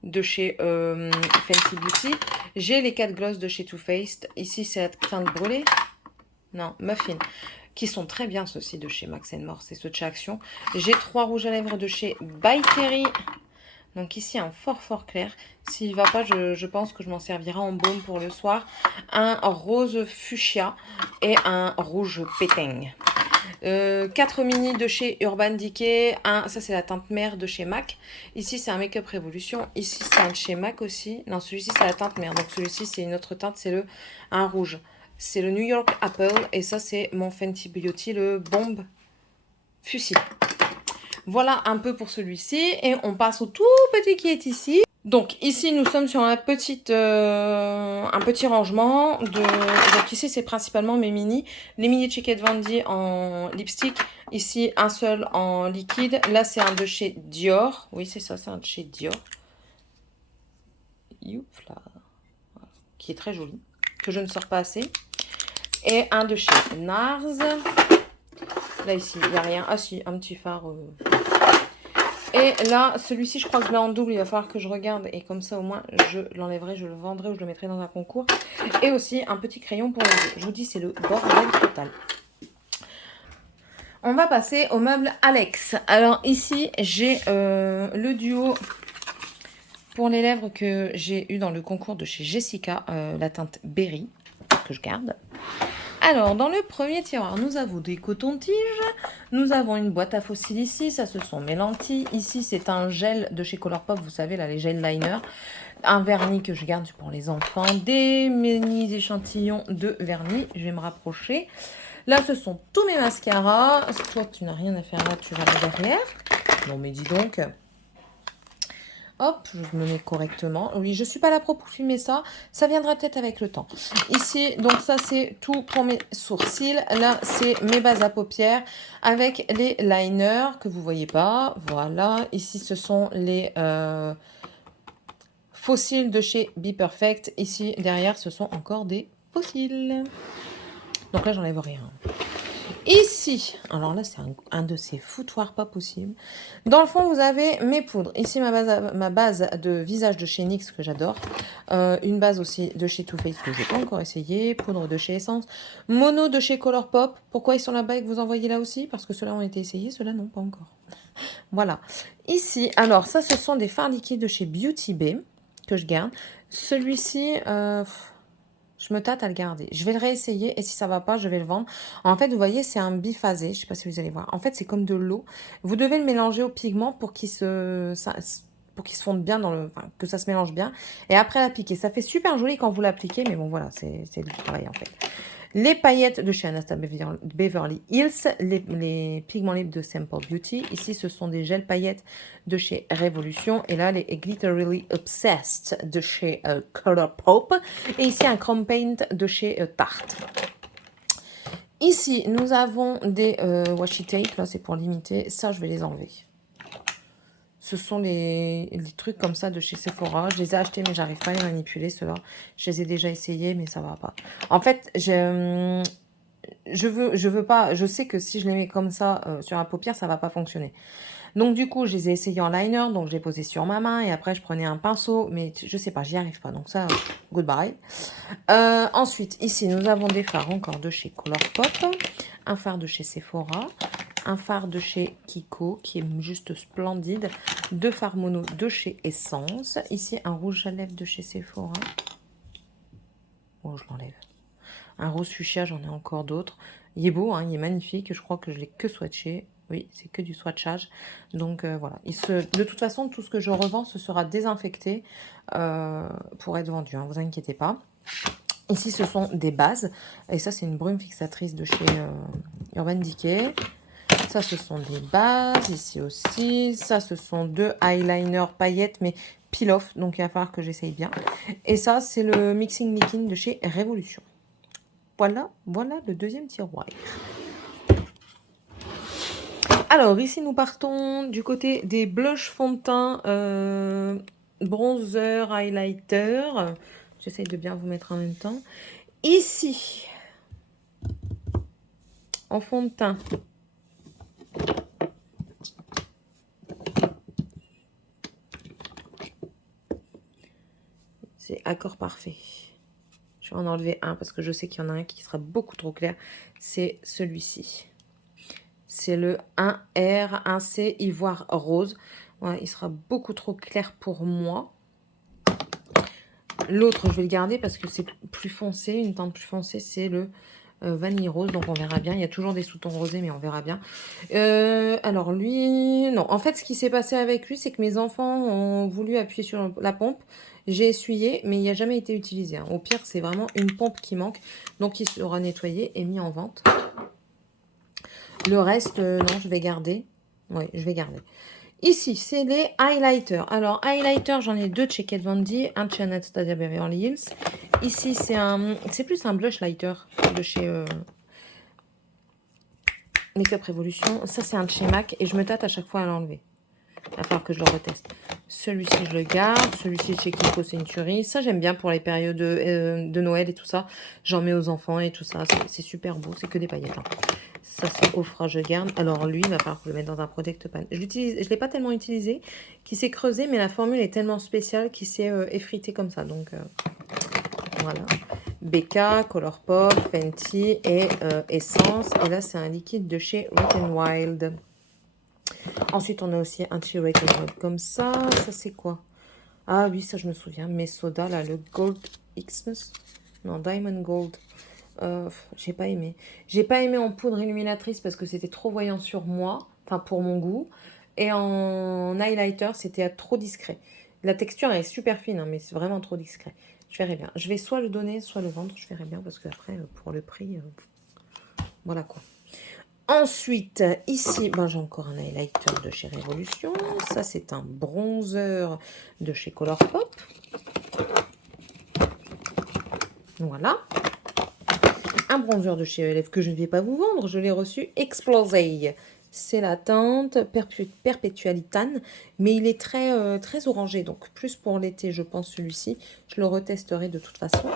De chez Fenty Beauty. J'ai les 4 gloss de chez Too Faced. Ici, c'est la teinte brûlée. Non, Muffin. Qui sont très bien, ceux-ci, de chez Max More. C'est ceux de chez Action. J'ai 3 rouges à lèvres de chez By Terry. Donc ici, un fort clair. S'il ne va pas, je pense que je m'en servirai en baume pour le soir. Un rose fuchsia et un rouge pétaigne. 4 mini de chez Urban Decay. Ça, c'est la teinte mère de chez MAC. Ici, c'est un Make-up Révolution. Ici, c'est un de chez MAC aussi. Non, celui-ci, c'est la teinte mère. Donc celui-ci, c'est une autre teinte. C'est un rouge. C'est le New York Apple. Et ça, c'est mon Fenty Beauty, le Bombe Fusil. Voilà un peu pour celui-ci. Et on passe au tout petit qui est ici. Donc ici, nous sommes sur un petit rangement. Donc ici, c'est principalement mes mini. Les mini de chez Kat Von D en lipstick. Ici, un seul en liquide. Là, c'est un de chez Dior. Oui, c'est ça, c'est un de chez Dior. Youp, là. Voilà. Qui est très joli. Que je ne sors pas assez. Et un de chez NARS. Là, ici, il n'y a rien. Ah si, un petit phare. Et là, celui-ci, je crois que je l'ai en double. Il va falloir que je regarde. Et comme ça, au moins, je l'enlèverai, je le vendrai ou je le mettrai dans un concours. Et aussi, un petit crayon pour les yeux. Je vous dis, c'est le bordel total. On va passer au meuble Alex. Alors ici, j'ai le duo pour les lèvres que j'ai eu dans le concours de chez Jessica. La teinte Berry, que je garde. Alors, dans le premier tiroir, nous avons des cotons-tiges. Nous avons une boîte à fossiles ici. Ça, ce sont mes lentilles. Ici, c'est un gel de chez Colourpop. Vous savez, là, les gel liners. Un vernis que je garde pour les enfants. Des mini échantillons de vernis. Je vais me rapprocher. Là, ce sont tous mes mascaras. Toi, tu n'as rien à faire là. Tu vas là derrière. Non, mais dis donc... Hop, je me mets correctement. Oui, je ne suis pas là pour filmer ça. Ça viendra peut-être avec le temps. Ici, donc ça, c'est tout pour mes sourcils. Là, c'est mes bases à paupières avec les liners que vous ne voyez pas. Voilà. Ici, ce sont les fossiles de chez Be Perfect. Ici, derrière, ce sont encore des fossiles. Donc là, j'enlève rien. Ici, alors là, c'est un de ces foutoirs pas possible. Dans le fond, vous avez mes poudres. Ici, ma base de visage de chez NYX que j'adore. Une base aussi de chez Too Faced que je n'ai pas encore essayé. Poudre de chez Essence. Mono de chez Colourpop. Pourquoi ils sont là-bas et que vous en voyez là aussi? Parce que ceux-là ont été essayés, ceux-là non, pas encore. Voilà. Ici, alors ça, ce sont des fards liquides de chez Beauty Bay que je garde. Celui-ci... je me tâte à le garder. Je vais le réessayer et si ça va pas, je vais le vendre. En fait, vous voyez, c'est un biphasé. Je sais pas si vous allez voir. En fait, c'est comme de l'eau. Vous devez le mélanger au pigment pour qu'il pour qu'il se fonde bien enfin, que ça se mélange bien. Et après l'appliquer. Ça fait super joli quand vous l'appliquez, mais bon, voilà, c'est du travail en fait. Les paillettes de chez Anastasia Beverly Hills, les pigments libres de Simple Beauty. Ici, ce sont des gels paillettes de chez Révolution. Et là, les Glitterily Obsessed de chez Colourpop. Et ici, un Chrome Paint de chez Tarte. Ici, nous avons des washi tape. Là, c'est pour limiter. Ça, je vais les enlever. Ce sont les trucs comme ça de chez Sephora. Je les ai achetés, mais j'arrive pas à les manipuler, ceux-là. Je les ai déjà essayés, mais ça va pas. En fait, je veux pas... Je sais que si je les mets comme ça sur la paupière, ça va pas fonctionner. Donc, du coup, je les ai essayés en liner. Donc, je les posais sur ma main. Et après, je prenais un pinceau. Mais je sais pas, j'y arrive pas. Donc, ça, goodbye. Ensuite, ici, nous avons des fards encore de chez Colourpop. Un fard de chez Sephora. Un fard de chez Kiko qui est juste splendide. Deux fards mono de chez Essence. Ici, un rouge à lèvres de chez Sephora. Oh, je l'enlève. Un rose fuchsia, j'en ai encore d'autres. Il est beau, hein, il est magnifique. Je crois que je l'ai que swatché. Oui, c'est que du swatchage. Donc, voilà. De toute façon, tout ce que je revends, ce sera désinfecté pour être vendu. Hein, vous inquiétez pas. Ici, ce sont des bases. Et ça, c'est une brume fixatrice de chez Urban Decay. Ça, ce sont des bases, ici aussi. Ça, ce sont deux eyeliners paillettes, mais peel-off. Donc, il va falloir que j'essaye bien. Et ça, c'est le Mixing Liquid de chez Révolution. Voilà le deuxième tiroir. Alors, ici, nous partons du côté des blushs fond de teint, bronzer, highlighter. J'essaye de bien vous mettre en même temps. Ici, en fond de teint, c'est Accord Parfait. Je vais en enlever un parce que je sais qu'il y en a un qui sera beaucoup trop clair. C'est celui-ci. C'est le 1R, 1C Ivoire Rose. Ouais, il sera beaucoup trop clair pour moi. L'autre, je vais le garder parce que c'est plus foncé. Une teinte plus foncée, c'est le Vanille Rose. Donc, on verra bien. Il y a toujours des sous-tons rosés, mais on verra bien. Alors, lui... Non, en fait, ce qui s'est passé avec lui, c'est que mes enfants ont voulu appuyer sur la pompe. J'ai essuyé, mais il n'a jamais été utilisé. Hein. Au pire, c'est vraiment une pompe qui manque. Donc, il sera nettoyé et mis en vente. Le reste, non, je vais garder. Oui, je vais garder. Ici, c'est les highlighters. Alors, highlighter, j'en ai deux de chez Kat Von D, un de chez Anastasia Beverly Hills. Ici, c'est plus un blush lighter de chez Makeup Revolution. Ça, c'est un de chez MAC et je me tâte à chaque fois à l'enlever. Il va falloir que je le reteste. Celui-ci, je le garde. Celui-ci, chez Kiko, c'est une tuerie. Ça, j'aime bien pour les périodes de Noël et tout ça. J'en mets aux enfants et tout ça. C'est super beau. C'est que des paillettes. Hein. Ça, c'est Ofra, je garde. Alors, lui, il va falloir que je le mette dans un Protect Pan. Je ne l'ai pas tellement utilisé, qui s'est creusé, mais la formule est tellement spéciale qu'il s'est effrité comme ça. Donc, voilà. BK, Colourpop, Fenty et Essence. Et là, c'est un liquide de chez Wet n Wild. Ensuite, on a aussi un chez Wet n Wild comme ça. Ça, c'est quoi? Ah oui, ça, je me souviens. Mes sodas, là, le Gold Xmas. Non, Diamond Gold. J'ai pas aimé. J'ai pas aimé en poudre illuminatrice parce que c'était trop voyant sur moi, enfin pour mon goût. Et en highlighter, c'était trop discret. La texture est super fine, hein, mais c'est vraiment trop discret. Je verrai bien. Je vais soit le donner, soit le vendre. Je verrai bien parce que après, pour le prix, voilà quoi. Ensuite, ici, ben, j'ai encore un highlighter de chez Révolution. Ça, c'est un bronzer de chez Colourpop. Voilà. Un bronzer de chez ELF que je ne vais pas vous vendre. Je l'ai reçu Explosé. C'est la teinte Perpetualitan, mais il est très, très orangé. Donc, plus pour l'été, je pense, celui-ci. Je le retesterai de toute façon.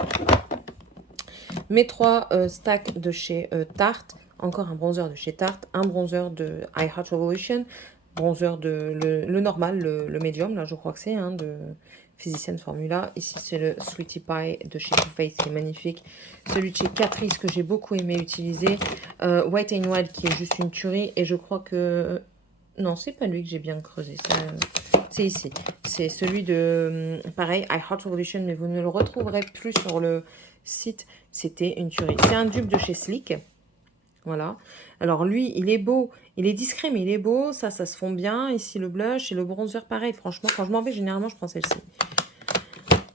Mes trois stacks de chez Tarte. encore un bronzer de chez Tarte, un bronzer de I Heart Revolution, bronzer de le normal, le medium, là je crois que c'est, hein, de Physician Formula. Ici c'est le Sweetie Pie de chez Too Faced qui est magnifique. Celui de chez Catrice que j'ai beaucoup aimé utiliser. White n Wild qui est juste une tuerie. Et je crois que... Non, c'est pas lui que j'ai bien creusé. C'est ici. C'est celui de... pareil, I Heart Revolution, mais vous ne le retrouverez plus sur le site. C'était une tuerie. C'est un dupe de chez Sleek. Voilà. Alors lui, il est beau. Il est discret, mais il est beau. Ça se fond bien. Ici, le blush et le bronzer, pareil. Franchement, quand je m'en vais, généralement, je prends celle-ci.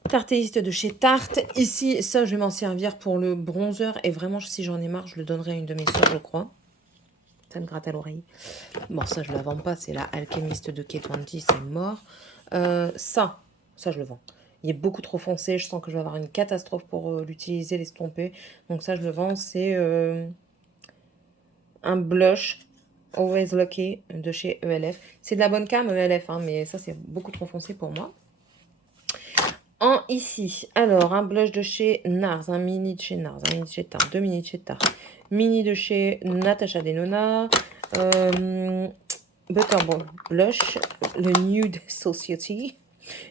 Tartéiste de chez Tarte. Ici, ça, je vais m'en servir pour le bronzer. Et vraiment, si j'en ai marre, je le donnerai à une de mes soeurs, je crois. Ça me gratte à l'oreille. Bon, ça, je ne la vends pas. C'est la Alchemist de K20. C'est mort. Ça, je le vends. Il est beaucoup trop foncé. Je sens que je vais avoir une catastrophe pour l'utiliser, l'estomper. Donc ça, je le vends. C'est un blush Always Lucky de chez ELF. C'est de la bonne cam ELF, hein, mais ça, c'est beaucoup trop foncé pour moi. En ici, alors, un blush de chez NARS, un mini de chez NARS, un mini de chez Tarte, deux mini de chez Tarte, mini de chez Natasha Denona, Butterball Blush, le Nude Society,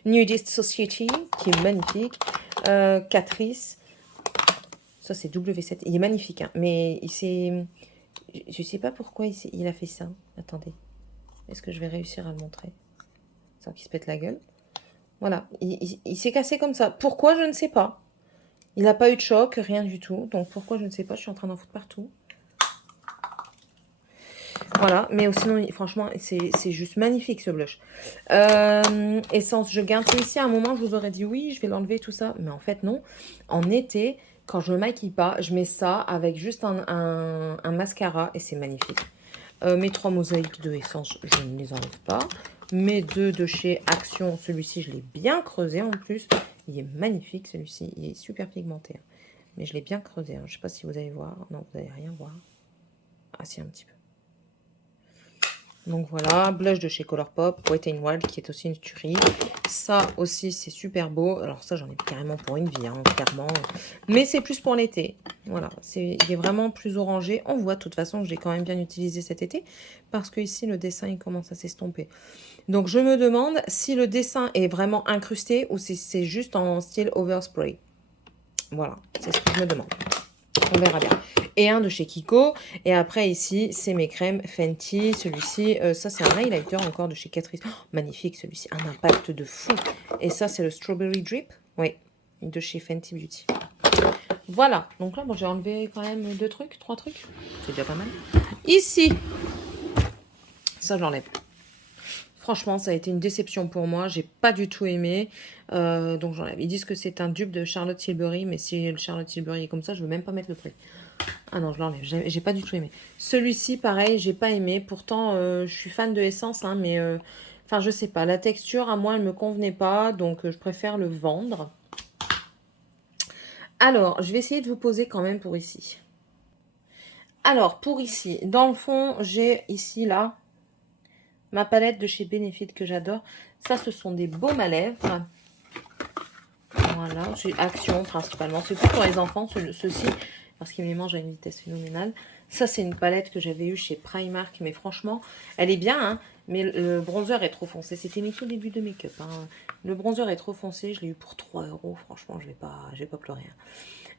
Nudist Society, qui est magnifique, Catrice, ça c'est W7, il est magnifique, hein, mais il s'est... Je sais pas pourquoi il a fait ça. Attendez, est-ce que je vais réussir à le montrer sans qu'il se pète la gueule? Voilà, il s'est cassé comme ça. Pourquoi, je ne sais pas. Il n'a pas eu de choc, rien du tout. Donc pourquoi, je ne sais pas. Je suis en train d'en foutre partout. Voilà, mais sinon, franchement, c'est juste magnifique ce blush. Essence, je garde ici. À un moment, je vous aurais dit oui, je vais l'enlever, tout ça. Mais en fait, non. En été, quand je ne me maquille pas, je mets ça avec juste un mascara et c'est magnifique. Mes 3 mosaïques de Essence, je ne les enlève pas. Mes 2 de chez Action, celui-ci, je l'ai bien creusé en plus. Il est magnifique celui-ci, il est super pigmenté. Hein. Mais je l'ai bien creusé, hein. Je ne sais pas si vous allez voir. Non, vous n'allez rien voir. Ah si, un petit peu. Donc voilà, blush de chez Colourpop, Wet n Wild qui est aussi une tuerie. Ça aussi, c'est super beau. Alors ça, j'en ai carrément pour une vie, hein, clairement. Mais c'est plus pour l'été. Voilà, il est vraiment plus orangé. On voit de toute façon que j'ai quand même bien utilisé cet été. Parce que ici, le dessin, il commence à s'estomper. Donc je me demande si le dessin est vraiment incrusté ou si c'est juste en style overspray. Voilà, c'est ce que je me demande. On verra bien. Et un de chez Kiko. Et après, ici, c'est mes crèmes Fenty. Celui-ci, ça, c'est un highlighter encore de chez Catrice. Oh, magnifique, celui-ci. Un impact de fou. Et ça, c'est le Strawberry Drip. Oui, de chez Fenty Beauty. Voilà. Donc là, bon, j'ai enlevé quand même 2 trucs, 3 trucs. C'est déjà pas mal. Ici, ça, j'enlève. Franchement, ça a été une déception pour moi. J'ai pas du tout aimé. Donc j'enlève. Ils disent que c'est un dupe de Charlotte Tilbury. Mais si le Charlotte Tilbury est comme ça, je veux même pas mettre le prix. Ah non, je l'enlève. J'ai pas du tout aimé. Celui-ci, pareil, j'ai pas aimé. Pourtant, je suis fan de Essence, hein, mais... Enfin, je sais pas. La texture, à moi, elle me convenait pas. Donc, je préfère le vendre. Alors, je vais essayer de vous poser quand même pour ici. Alors, pour ici, dans le fond, j'ai ici, là, ma palette de chez Benefit que j'adore. Ça, ce sont des baumes à lèvres. Voilà, c'est Action principalement. C'est tout pour les enfants, ceux-ci. Parce qu'ils me les mangent à une vitesse phénoménale. Ça, c'est une palette que j'avais eue chez Primark. Mais franchement, elle est bien, hein, mais le bronzer est trop foncé. C'était une tout début de make-up. Hein. Le bronzer est trop foncé. Je l'ai eu pour 3 €. Franchement, je vais pas pleurer.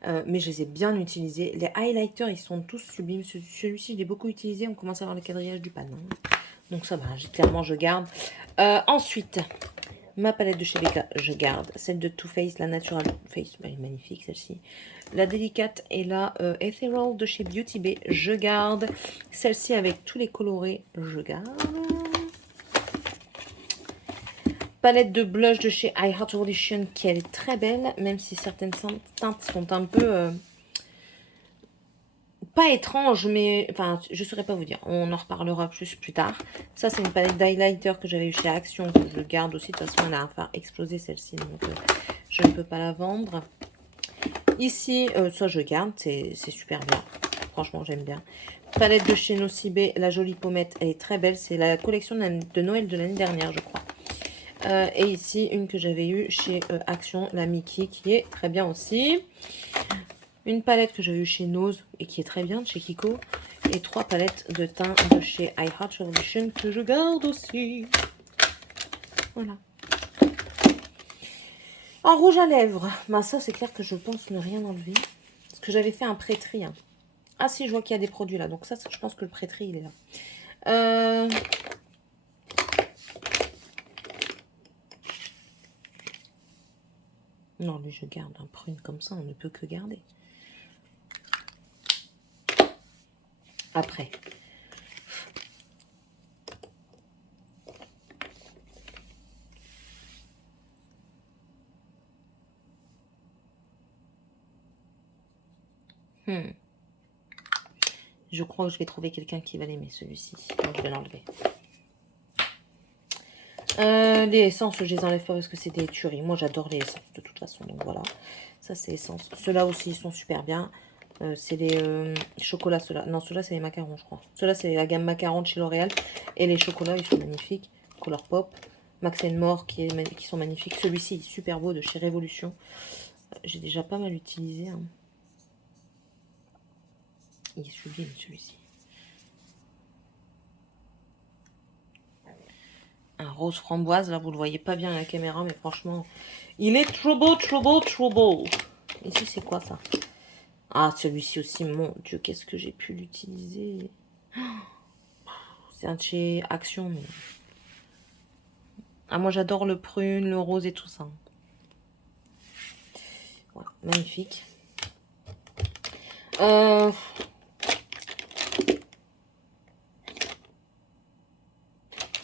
Hein. Mais je les ai bien utilisés. Les highlighters, ils sont tous sublimes. Celui-ci, je l'ai beaucoup utilisé. On commence à avoir le quadrillage du panneau. Donc ça va, clairement, je garde. Ensuite... Ma palette de chez Becca, je garde. Celle de Too Faced, la Natural Face, elle est magnifique celle-ci. La délicate et la Ethereal de chez Beauty Bay, je garde. Celle-ci avec tous les colorés, je garde. Palette de blush de chez I Heart Revolution qui elle est très belle, même si certaines teintes sont un peu... pas étrange, mais enfin, je saurais pas vous dire. On en reparlera plus tard. Ça, c'est une palette d'highlighter que j'avais eu chez Action, que je garde aussi. De toute façon, elle a faire exploser celle-ci, donc je ne peux pas la vendre. Ici, ça, je garde. C'est super bien. Franchement, j'aime bien. Palette de chez Nocibé, la jolie pommette, elle est très belle. C'est la collection de Noël de l'année dernière, je crois. Et ici, une que j'avais eue chez Action, la Mickey, qui est très bien aussi. Une palette que j'ai eue chez Nose et qui est très bien de chez Kiko. Et 3 palettes de teint de chez I Heart Revolution que je garde aussi. Voilà. En rouge à lèvres, bah ça c'est clair que je pense ne rien enlever. Parce que j'avais fait un pré-tri. Hein. Ah si, je vois qu'il y a des produits là. Donc ça, je pense que le pré-tri, il est là. Non, lui, je garde un prune comme ça, on ne peut que garder. Après. Je crois que je vais trouver quelqu'un qui va l'aimer, celui-ci. Donc, je vais l'enlever. Les essences, je les enlève pas parce que c'est des tueries. Moi, j'adore les essences de toute façon. Donc, voilà. Ça, c'est essence. Ceux-là aussi, ils sont super bien. C'est les chocolats, ceux-là. Non, ceux-là, c'est les macarons, je crois. Ceux-là, c'est la gamme macarons de chez L'Oréal. Et les chocolats, ils sont magnifiques. Color Pop. Max More, qui sont magnifiques. Celui-ci, est super beau, de chez Révolution. J'ai déjà pas mal utilisé. Hein. Il est sublime, celui-ci. Un rose framboise, là, vous le voyez pas bien à la caméra, mais franchement, il est trop beau, trop beau, trop beau. Ici, c'est quoi, ça? Ah, celui-ci aussi, mon Dieu, qu'est-ce que j'ai pu l'utiliser. C'est un de chez Action, mais... Ah, moi, j'adore le prune, le rose et tout ça. Voilà, magnifique.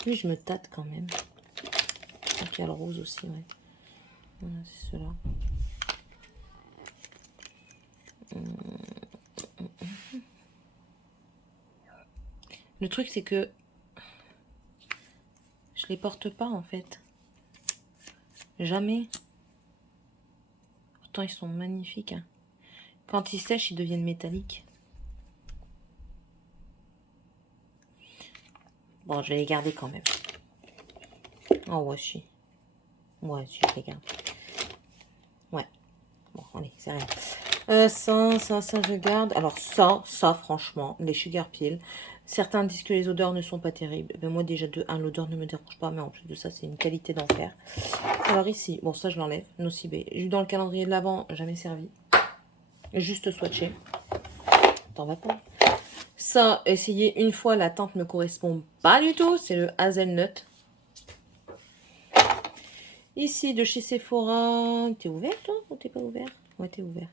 Oui, je me tâte quand même. Donc, il y a le rose aussi, ouais. Voilà, c'est cela. Le truc, c'est que je les porte pas, en fait. Jamais. Pourtant, ils sont magnifiques. Hein. Quand ils sèchent, ils deviennent métalliques. Bon, je vais les garder quand même. Oh, ouais, si. Ouais, si, je les garde. Ouais. Bon, allez, c'est rien. Ça, je garde. Alors, ça, franchement, les Sugar Peel. Certains disent que les odeurs ne sont pas terribles. Ben, moi, déjà, de 1, l'odeur ne me dérange pas. Mais en plus de ça, c'est une qualité d'enfer. Alors, ici, bon, ça, je l'enlève. Nocibé. Dans le calendrier de l'Avent, jamais servi. Juste swatché. T'en vas pas. Ça, essayer une fois, la teinte me correspond pas du tout. C'est le Hazelnut. Ici, de chez Sephora. T'es ouvert, toi? Ou t'es pas ouvert? Ouais, t'es ouvert.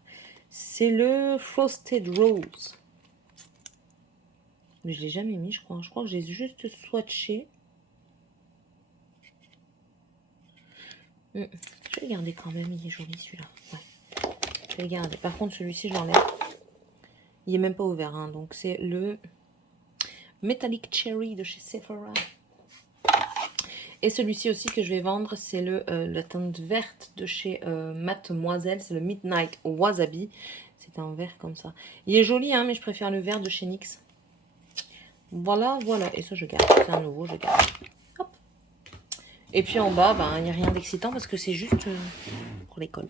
C'est le Frosted Rose. Mais je l'ai jamais mis, je crois. Je crois que j'ai juste swatché. Je vais le garder quand même. Il est joli, celui-là. Ouais. Je vais le garder. Par contre, celui-ci, je l'enlève. Il est même pas ouvert. Hein. Donc, c'est le Metallic Cherry de chez Sephora. Et celui-ci aussi que je vais vendre, c'est la teinte verte de chez Mademoiselle. C'est le Midnight Wasabi. C'est un vert comme ça. Il est joli, hein, mais je préfère le vert de chez NYX. Voilà, voilà. Et ça, je garde. C'est un nouveau, je garde. Hop. Et puis en bas, ben, il n'y a rien d'excitant parce que c'est juste pour l'école.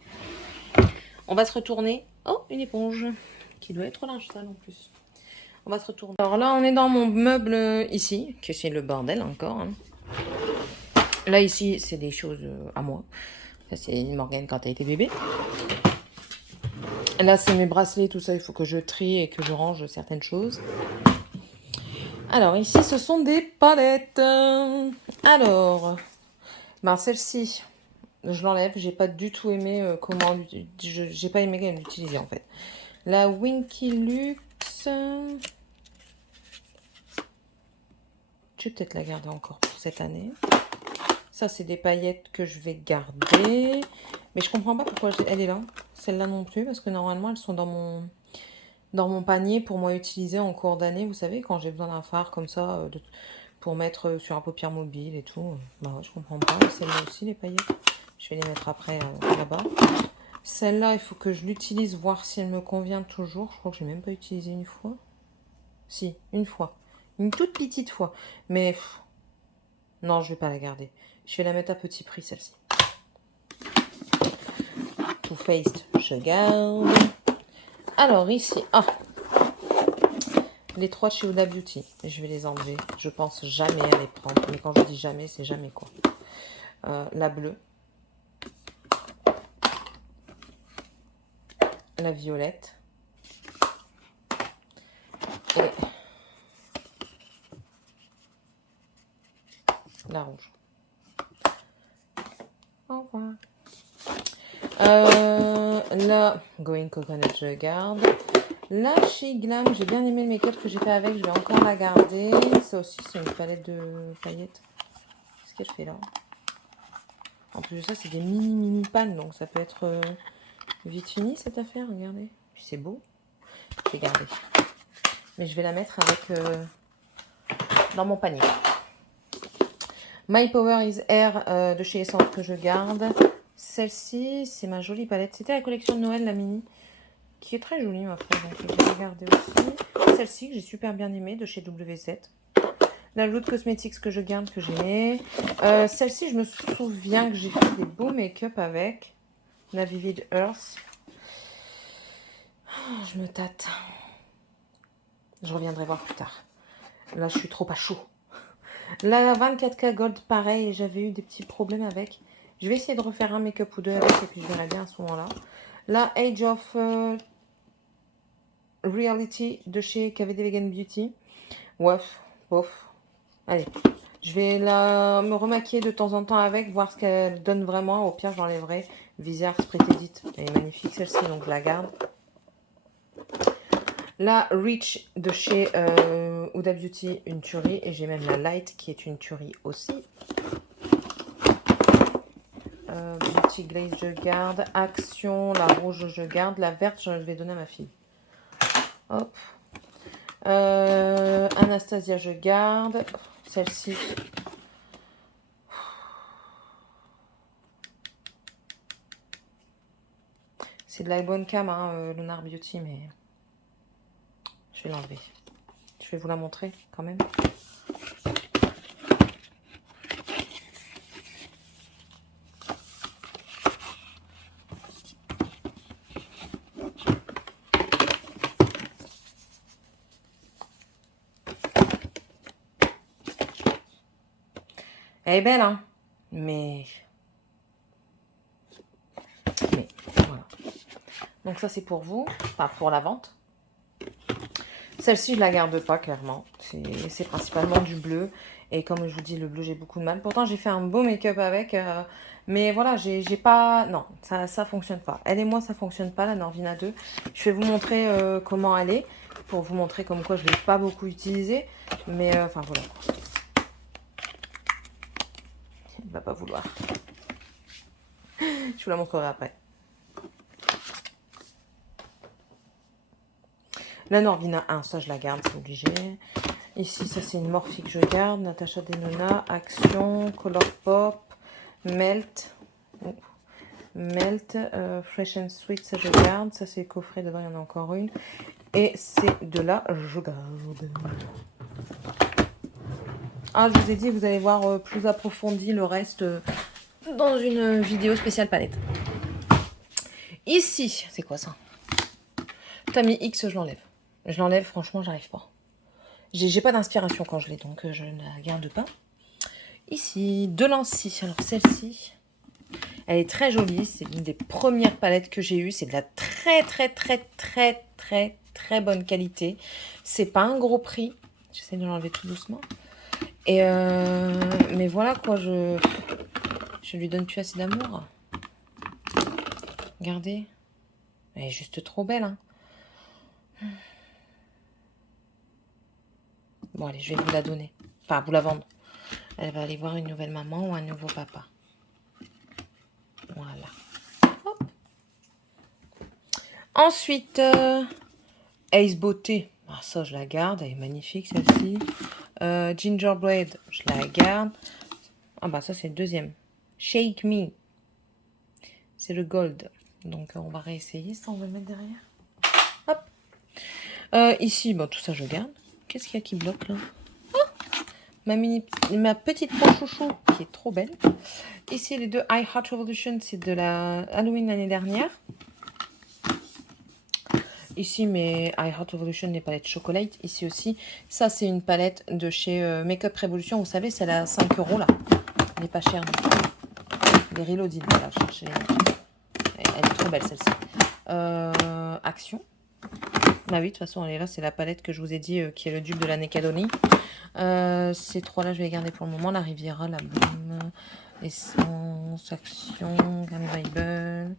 On va se retourner. Oh, une éponge qui doit être linge sale en plus. On va se retourner. Alors là, on est dans mon meuble ici, que c'est le bordel encore. Hein. Là, ici, c'est des choses à moi. Ça, c'est Morgane quand elle était bébé. Là, c'est mes bracelets, tout ça. Il faut que je trie et que je range certaines choses. Alors, ici, ce sont des palettes. Alors, ben, celle-ci, je l'enlève. J'ai pas du tout aimé comment... J'ai pas aimé l'utiliser, en fait. La Winky Luxe... Je vais peut-être la garder encore pour cette année. Ça, c'est des paillettes que je vais garder. Mais je comprends pas pourquoi elle est là. Celle-là non plus, parce que normalement, elles sont dans mon panier pour moi utiliser en cours d'année. Vous savez, quand j'ai besoin d'un fard comme ça, pour mettre sur un paupière mobile et tout. Bah ouais, je comprends pas. Celle-là aussi, les paillettes. Je vais les mettre après là-bas. Celle-là, il faut que je l'utilise, voir si elle me convient toujours. Je crois que je n'ai même pas utilisé une fois. Si, une fois. Une toute petite fois. Mais non, je vais pas la garder. Je vais la mettre à petit prix, celle-ci. Too Faced, je garde. Alors, ici, Les 3 de chez Huda Beauty. Et je vais les enlever. Je pense jamais à les prendre. Mais quand je dis jamais, c'est jamais quoi. La bleue. La violette. Et la rouge. Au revoir. La Going Coconut, je garde. La chez Glam, j'ai bien aimé le make-up que j'ai fait avec, je vais encore la garder. Ça aussi, c'est une palette de paillettes. Qu'est-ce qu'elle fait là? En plus de ça, c'est des mini pannes, donc ça peut être vite fini cette affaire, regardez. Puis c'est beau. Je vais garder. Mais je vais la mettre avec dans mon panier. My Power is Air de chez Essence que je garde. Celle-ci, c'est ma jolie palette. C'était la collection de Noël, la mini, qui est très jolie, ma frère. Donc, je vais regarder aussi. Celle-ci, que j'ai super bien aimée, de chez WZ. La Loot Cosmetics que je garde, que j'aimais. Celle-ci, je me souviens que j'ai fait des beaux make-up avec. La Vivid Earth. Je me tâte. Je reviendrai voir plus tard. Là, je suis trop à chaud. La 24K Gold, pareil, j'avais eu des petits problèmes avec. Je vais essayer de refaire un make-up ou deux avec et puis je verrai bien à ce moment-là. La Age of Reality de chez KVD Vegan Beauty. Ouais, bof. Allez, je vais me remaquiller de temps en temps avec, voir ce qu'elle donne vraiment. Au pire, j'enlèverai. Visière Sprit Edit. Elle est magnifique celle-ci, donc je la garde. La Reach de chez Huda Beauty, une tuerie. Et j'ai même la Light qui est une tuerie aussi. Beauty Glaze, je garde. Action, la rouge, je garde. La verte, je vais donner à ma fille. Hop. Anastasia, je garde. Celle-ci. C'est de la bonne cam, hein, Lunar Beauty, mais je vais l'enlever. Je vais vous la montrer quand même. Elle est belle, hein, mais voilà. Donc ça, c'est pour vous, enfin pour la vente. Celle-ci, je la garde pas, clairement. C'est principalement du bleu. Et comme je vous dis, le bleu, j'ai beaucoup de mal. Pourtant, j'ai fait un beau make-up avec. Mais voilà, j'ai pas... Non, ça fonctionne pas. Elle et moi, ça fonctionne pas, la Norvina 2. Je vais vous montrer comment elle est. Pour vous montrer comme quoi je ne l'ai pas beaucoup utilisée. Mais enfin, voilà. Il va pas vouloir. Je vous la montrerai après. La Norvina 1, ça je la garde, c'est obligé. Ici, ça c'est une Morphe que je garde. Natasha Denona, Action, Color Pop, Melt. Oh. Melt, Fresh and Sweet, ça je garde. Ça c'est coffret, dedans il y en a encore une. Et c'est de là, je garde. Ah, je vous ai dit, vous allez voir plus approfondi le reste dans une vidéo spéciale palette. Ici, c'est quoi ça? Tammy X, je l'enlève. Je l'enlève, franchement, j'arrive pas. J'ai pas d'inspiration quand je l'ai, donc je ne la garde pas. Ici, de Lancy. Alors celle-ci, elle est très jolie. C'est l'une des premières palettes que j'ai eues. C'est de la très bonne qualité. C'est pas un gros prix. J'essaie de l'enlever tout doucement. Et mais voilà quoi, je lui donne plus assez d'amour. Regardez. Elle est juste trop belle, hein. Bon, allez, je vais vous la donner. Enfin, vous la vendre. Elle va aller voir une nouvelle maman ou un nouveau papa. Voilà. Hop. Ensuite, Ace Beauté. Ah, ça, je la garde. Elle est magnifique, celle-ci. Gingerbread, je la garde. Ah, bah, ça, c'est le deuxième. Shake Me. C'est le gold. Donc, on va réessayer. Ça, on va le mettre derrière. Hop. Ici, bon, tout ça, je garde. Qu'est-ce qu'il y a qui bloque, là? Ma petite peau chouchou qui est trop belle. Ici, les deux I Heart Revolution, c'est de la Halloween l'année dernière. Ici, mes I Heart Evolution, les palettes chocolate. Ici aussi. Ça, c'est une palette de chez Makeup Revolution. Vous savez, celle à 5 € là. Elle n'est pas chère. Les Reloaded, voilà, cherchez les noms. Elle est trop belle celle-ci. Action. Bah oui, de toute façon, elle est là. C'est la palette que je vous ai dit qui est le dupe de la Necadoni. Ces trois-là, je vais les garder pour le moment. La Riviera, la Bloom, Essence, Action, Grand Bible,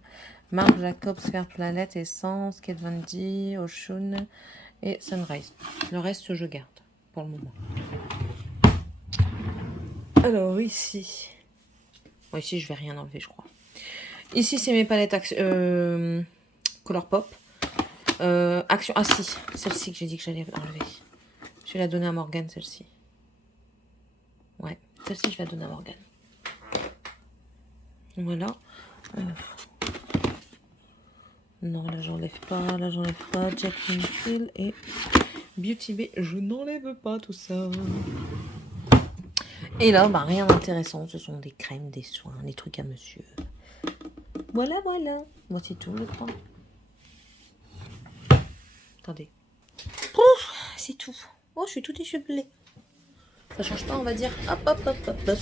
Marc Jacobs, Fair Planet, Essence, Kate Von D, Ocean et Sunrise. Le reste, je garde pour le moment. Alors, ici... Bon, ici, je vais rien enlever, je crois. Ici, c'est mes palettes Colourpop. Action... Ah si, celle-ci que j'ai dit que j'allais enlever. Je vais la donner à Morgane, celle-ci. Ouais, celle-ci, je vais la donner à Morgane. Voilà. Non, là, j'enlève pas. Là, j'enlève pas. Jack Hill et Beauty Bay. Je n'enlève pas tout ça. Et là, bah, rien d'intéressant. Ce sont des crèmes, des soins, des trucs à monsieur. Voilà, voilà. Voici tout, je crois. Attendez. Ouf, c'est tout. Oh, je suis tout échevelée. Ça change pas, on va dire. Hop, hop, hop, hop, hop.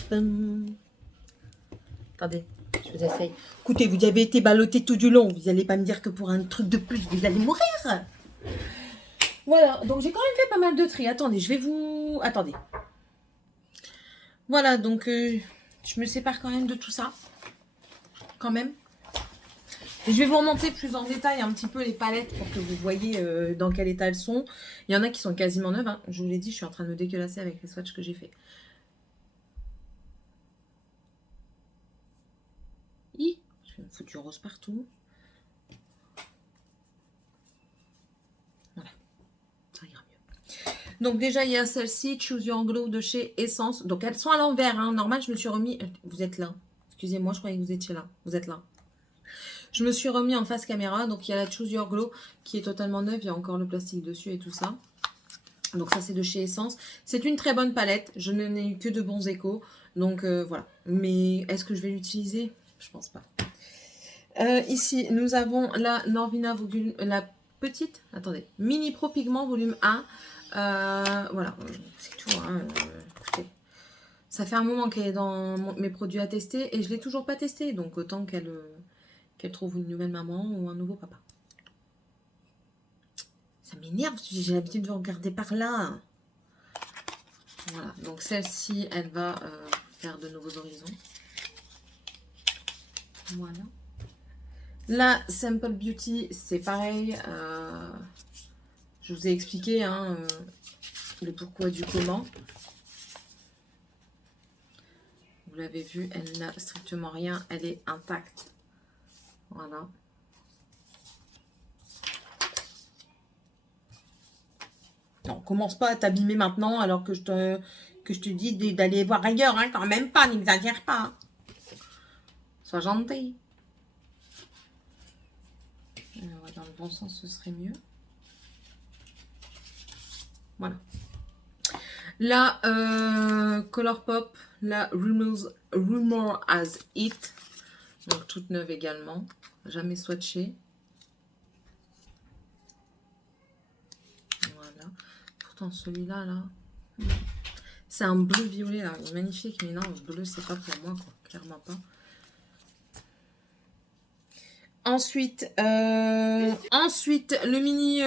Attendez, je vous essaye. Écoutez, vous avez été ballotté tout du long. Vous n'allez pas me dire que pour un truc de plus, vous allez mourir. Voilà, donc j'ai quand même fait pas mal de tri. Attendez, je vais vous... Attendez. Voilà, donc je me sépare quand même de tout ça. Quand même. Et je vais vous remonter plus en détail un petit peu les palettes pour que vous voyez dans quel état elles sont. Il y en a qui sont quasiment neuves. Hein. Je vous l'ai dit, je suis en train de me dégueulasser avec les swatchs que j'ai fait. Je vais me foutre du rose partout. Voilà, ça ira mieux. Donc déjà, il y a celle-ci, Choose Your Glow de chez Essence. Donc elles sont à l'envers. Hein. Normal, je me suis remis... Vous êtes là. Excusez-moi, je croyais que vous étiez là. Vous êtes là. Je me suis remis en face caméra. Donc il y a la Choose Your Glow qui est totalement neuve. Il y a encore le plastique dessus et tout ça. Donc ça, c'est de chez Essence. C'est une très bonne palette. Je n'ai eu que de bons échos. Donc voilà. Mais est-ce que je vais l'utiliser? Je pense pas. Ici, nous avons la Norvina volume, la petite, attendez, Mini Pro Pigment volume 1. Voilà, c'est tout. Hein, écoutez, ça fait un moment qu'elle est dans mes produits à tester et je ne l'ai toujours pas testé. Donc autant qu'elle trouve une nouvelle maman ou un nouveau papa. Ça m'énerve, j'ai l'habitude de vous regarder par là. Voilà, donc celle-ci, elle va faire de nouveaux horizons. Voilà. La Simple Beauty, c'est pareil. Je vous ai expliqué hein, le pourquoi du comment. Vous l'avez vu, elle n'a strictement rien. Elle est intacte. Voilà. Non, commence pas à t'abîmer maintenant alors que je te dis d'aller voir ailleurs. Hein, quand même pas, n'exagère pas. Hein. Sois gentil. Dans le bon sens, ce serait mieux. Voilà. La Colourpop, la Rumor Has It. Donc toute neuve également. Jamais swatchée. Voilà. Pourtant celui-là, là. C'est un bleu violet là. Il est magnifique. Mais non, le bleu, c'est pas pour moi, quoi. Clairement pas. Ensuite, le mini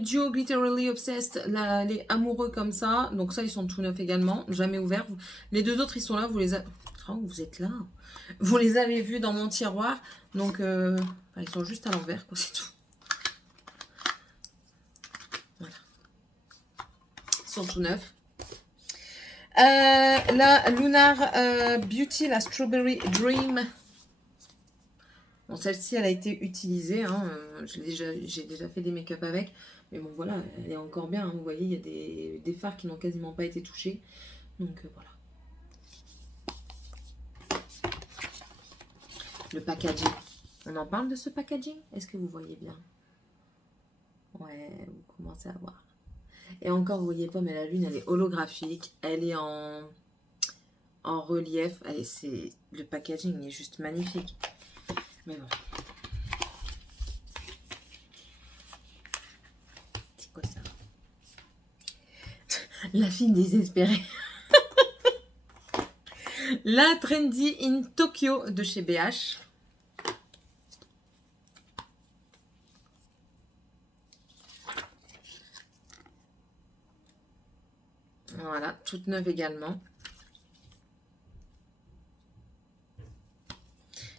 duo Glitterally Obsessed, les amoureux comme ça. Donc ça, ils sont tout neufs également, jamais ouverts. Les deux autres, ils sont là, vous les avez... Oh, vous êtes là. Vous les avez vus dans mon tiroir. Donc, ils sont juste à l'envers, quoi, c'est tout. Voilà. Ils sont tout neufs. La Lunar Beauty, la Strawberry Dream. Bon, celle-ci, elle a été utilisée. Hein, j'ai déjà fait des make-up avec. Mais bon, voilà, elle est encore bien. Hein, vous voyez, il y a des fards qui n'ont quasiment pas été touchés. Donc, voilà. Le packaging. On en parle de ce packaging? Est-ce que vous voyez bien? Ouais, vous commencez à voir. Et encore, vous voyez pas, mais la lune, elle est holographique. Elle est en relief. Le packaging est juste magnifique. Mais bon. La fille désespérée. La Trendy in Tokyo de chez BH. Voilà, toute neuve également.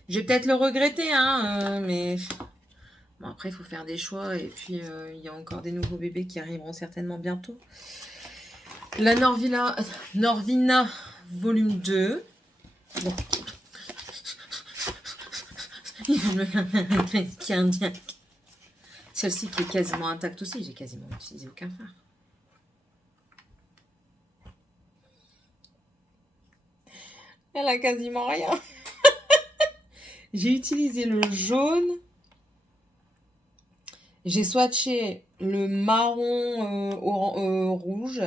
Je vais peut-être le regretter, hein, mais bon, après, il faut faire des choix. Et puis, il y a encore des nouveaux bébés qui arriveront certainement bientôt. La Norvina volume 2. Bon. Qui est indien. Celle-ci qui est quasiment intacte aussi. J'ai quasiment utilisé aucun fard. Elle a quasiment rien. J'ai utilisé le jaune. J'ai swatché le marron rouge.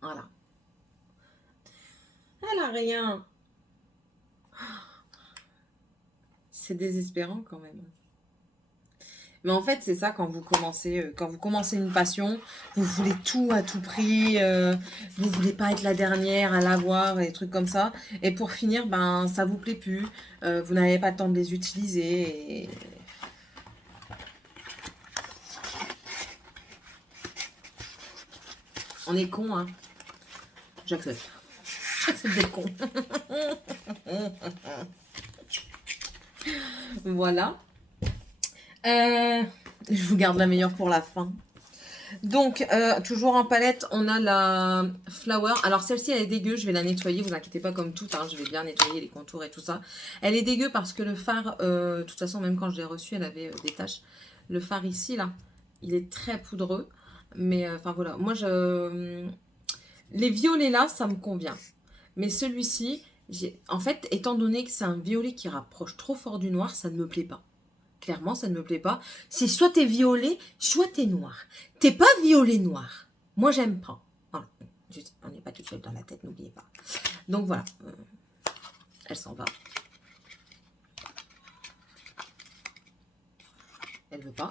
Voilà. Elle a rien. C'est désespérant quand même. Mais en fait, c'est ça quand vous commencez une passion, vous voulez tout à tout prix, vous voulez pas être la dernière à l'avoir et des trucs comme ça. Et pour finir, ben ça vous plaît plus, vous n'avez pas le temps de les utiliser. Et... On est con, hein. J'accepte. J'accepte d'être con. Voilà. Je vous garde la meilleure pour la fin. Donc, toujours en palette, on a la Flower. Alors, celle-ci, elle est dégueu. Je vais la nettoyer. Vous inquiétez pas comme toute. Hein, je vais bien nettoyer les contours et tout ça. Elle est dégueu parce que le fard, de toute façon, même quand je l'ai reçu, elle avait des taches. Le fard ici, là, il est très poudreux. Mais, enfin, voilà. Moi, les violets, là, ça me convient. Mais celui-ci, en fait, étant donné que c'est un violet qui rapproche trop fort du noir, ça ne me plaît pas. Clairement, ça ne me plaît pas. C'est soit t'es violet, soit t'es noir. T'es pas violet noir. Moi, j'aime pas. Voilà. On n'est pas tout seul dans la tête, n'oubliez pas. Donc voilà. Elle s'en va. Elle veut pas.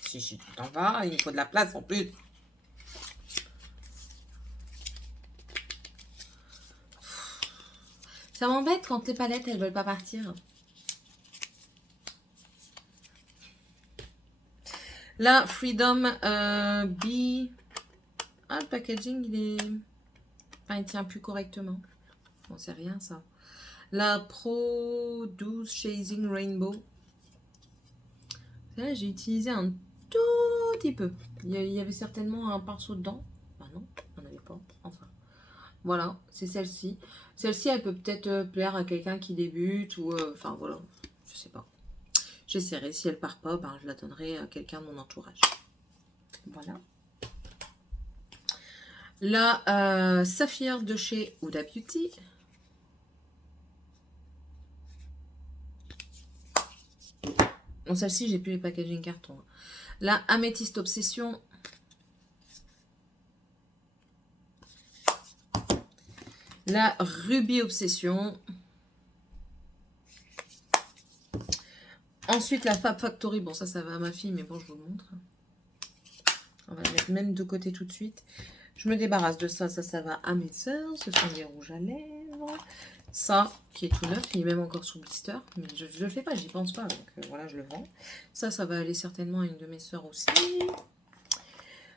Si tu t'en vas, il faut de la place en plus. Ça m'embête quand les palettes, elles veulent pas partir. La Freedom B. Ah, le packaging, il est... Enfin, il tient plus correctement. Bon, c'est rien, ça. La Pro 12 Shading Rainbow. Là, j'ai utilisé un tout petit peu. Il y avait certainement un pinceau dedans. Bah non, on n'avait pas. Enfin, voilà, c'est celle-ci. Celle-ci, elle peut peut-être plaire à quelqu'un qui débute ou... Enfin, voilà, je sais pas. J'essaierai. Si elle part pas, ben, je la donnerai à quelqu'un de mon entourage. Voilà. La Saphir de chez Huda Beauty. Non, celle-ci, j'ai plus les packaging carton. La Améthyste Obsession. La Ruby Obsession. Ensuite, la Fab Factory. Bon, ça va à ma fille, mais bon, je vous le montre. On va la mettre même de côté tout de suite. Je me débarrasse de ça. Ça va à mes soeurs. Ce sont des rouges à lèvres. Ça, qui est tout neuf. Il est même encore sous blister. Mais je ne le fais pas, j'y pense pas. Donc voilà, je le vends. Ça va aller certainement à une de mes soeurs aussi.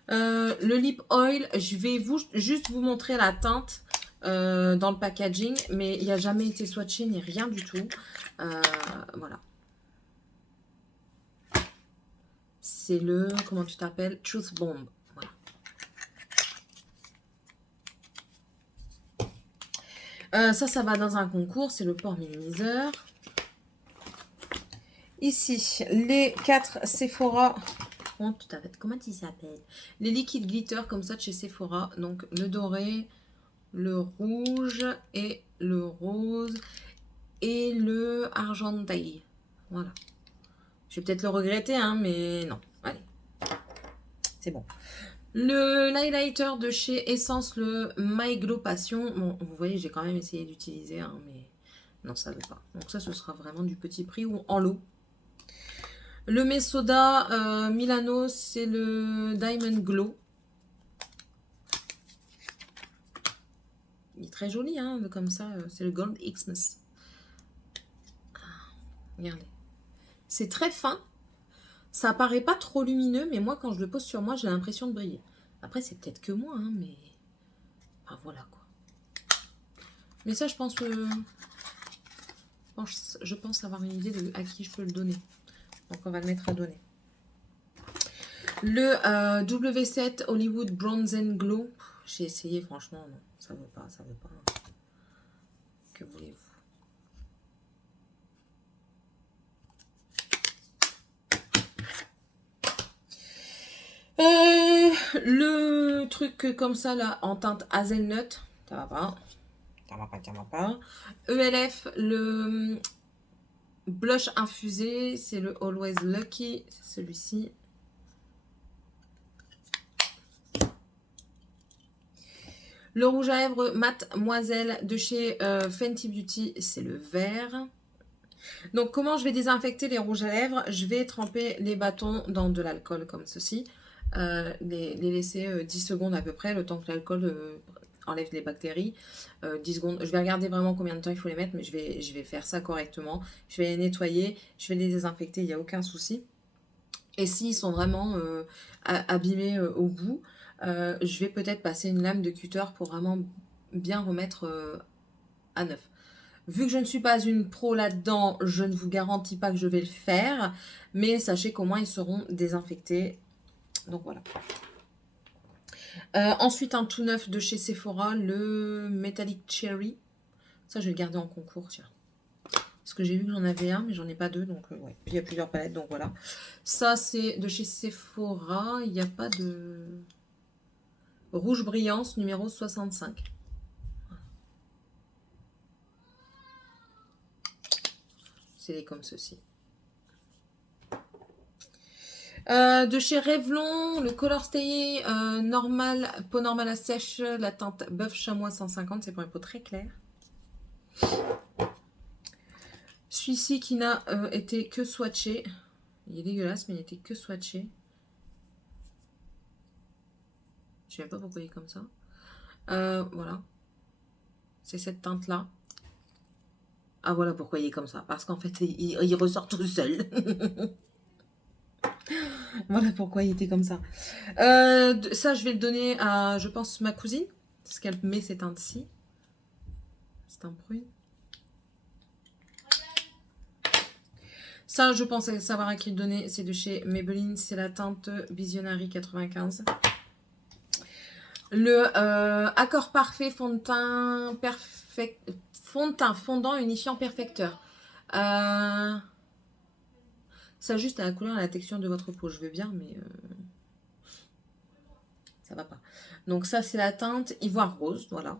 Le lip oil, je vais juste vous montrer la teinte dans le packaging. Mais il n'a jamais été swatché ni rien du tout. Voilà. C'est le, comment tu t'appelles? Truth Bomb. Voilà. Ça va dans un concours. C'est le pore minimiseur. Ici, les 4 Sephora. Comment ils s'appellent? Les liquides glitter comme ça de chez Sephora. Donc, le doré, le rouge et le rose et le argenteil. Voilà. Je vais peut-être le regretter, hein, mais non. Allez. C'est bon. Le highlighter de chez Essence, le My Glow Passion. Bon, vous voyez, j'ai quand même essayé d'utiliser, hein, mais non, ça ne veut pas. Donc ça, ce sera vraiment du petit prix ou en lot. Le Mesoda Milano, c'est le Diamond Glow. Il est très joli, hein, comme ça. C'est le Gold Xmas. Regardez. C'est très fin. Ça paraît pas trop lumineux, mais moi, quand je le pose sur moi, j'ai l'impression de briller. Après, c'est peut-être que moi, hein, mais... Enfin, voilà, quoi. Mais ça, je pense avoir une idée de à qui je peux le donner. Donc, on va le mettre à donner. Le W7 Hollywood Bronze and Glow. J'ai essayé, franchement, non. Ça veut pas, ça veut pas. Que voulez-vous? Le truc comme ça, là, en teinte hazelnut. Ça va pas. Ça va pas, ça va pas. ELF, le blush infusé, c'est le Always Lucky. C'est celui-ci. Le rouge à lèvres Mademoiselle de chez Fenty Beauty, c'est le vert. Donc, comment je vais désinfecter les rouges à lèvres? Je vais tremper les bâtons dans de l'alcool comme ceci. Les laisser 10 secondes à peu près, le temps que l'alcool enlève les bactéries. 10 secondes. Je vais regarder vraiment combien de temps il faut les mettre, mais je vais faire ça correctement. Je vais les nettoyer, je vais les désinfecter, il n'y a aucun souci. Et s'ils sont vraiment abîmés au bout, je vais peut-être passer une lame de cutter pour vraiment bien remettre à neuf. Vu que je ne suis pas une pro là-dedans, je ne vous garantis pas que je vais le faire, mais sachez qu'au moins ils seront désinfectés. Donc voilà. Ensuite, un tout neuf de chez Sephora, le Metallic Cherry. Ça, je vais le garder en concours, tiens. Parce que j'ai vu que j'en avais un, mais j'en ai pas deux, donc ouais. Puis il y a plusieurs palettes, donc voilà. Ça, c'est de chez Sephora. Il n'y a pas de... Rouge Brillance, numéro 65. C'est comme ceci. De chez Revlon, le Color Stay normal, peau normale à sèche, la teinte Bœuf Chamois 150, c'est pour une peau très claire. Celui-ci qui n'a été que swatché. Il est dégueulasse, mais il n'était que swatché. Je ne sais même pas pourquoi il est comme ça. Voilà. C'est cette teinte-là. Ah, voilà pourquoi il est comme ça. Parce qu'en fait, il ressort tout seul. Voilà pourquoi il était comme ça. Ça, je vais le donner à, je pense, ma cousine. Parce qu'elle met ces teintes-ci. C'est un prune. Ça, je pense savoir à qui le donner. C'est de chez Maybelline. C'est la teinte Visionary 95. Le Accord Parfait fond de teint fondant unifiant perfecteur. Ça juste à la couleur et à la texture de votre peau. Je veux bien, mais ça va pas. Donc ça, c'est la teinte Ivoire Rose. Voilà.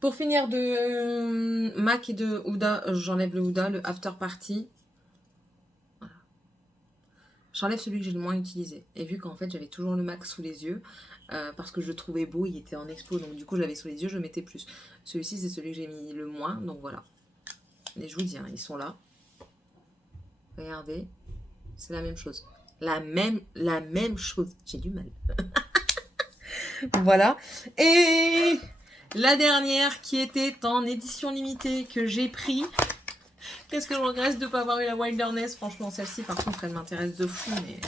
Pour finir de MAC et de Huda, j'enlève le Huda, le After Party. Voilà. J'enlève celui que j'ai le moins utilisé. Et vu qu'en fait, j'avais toujours le MAC sous les yeux, parce que je le trouvais beau, il était en expo, donc du coup, je l'avais sous les yeux, je mettais plus. Celui-ci, c'est celui que j'ai mis le moins, donc voilà. Et je vous dis, hein, ils sont là. Regardez, c'est la même chose. La même chose. J'ai du mal. Voilà. Et la dernière qui était en édition limitée que j'ai pris. Qu'est-ce que je regrette de ne pas avoir eu la Wilderness. Franchement, celle-ci, par contre, elle m'intéresse de fou. Mais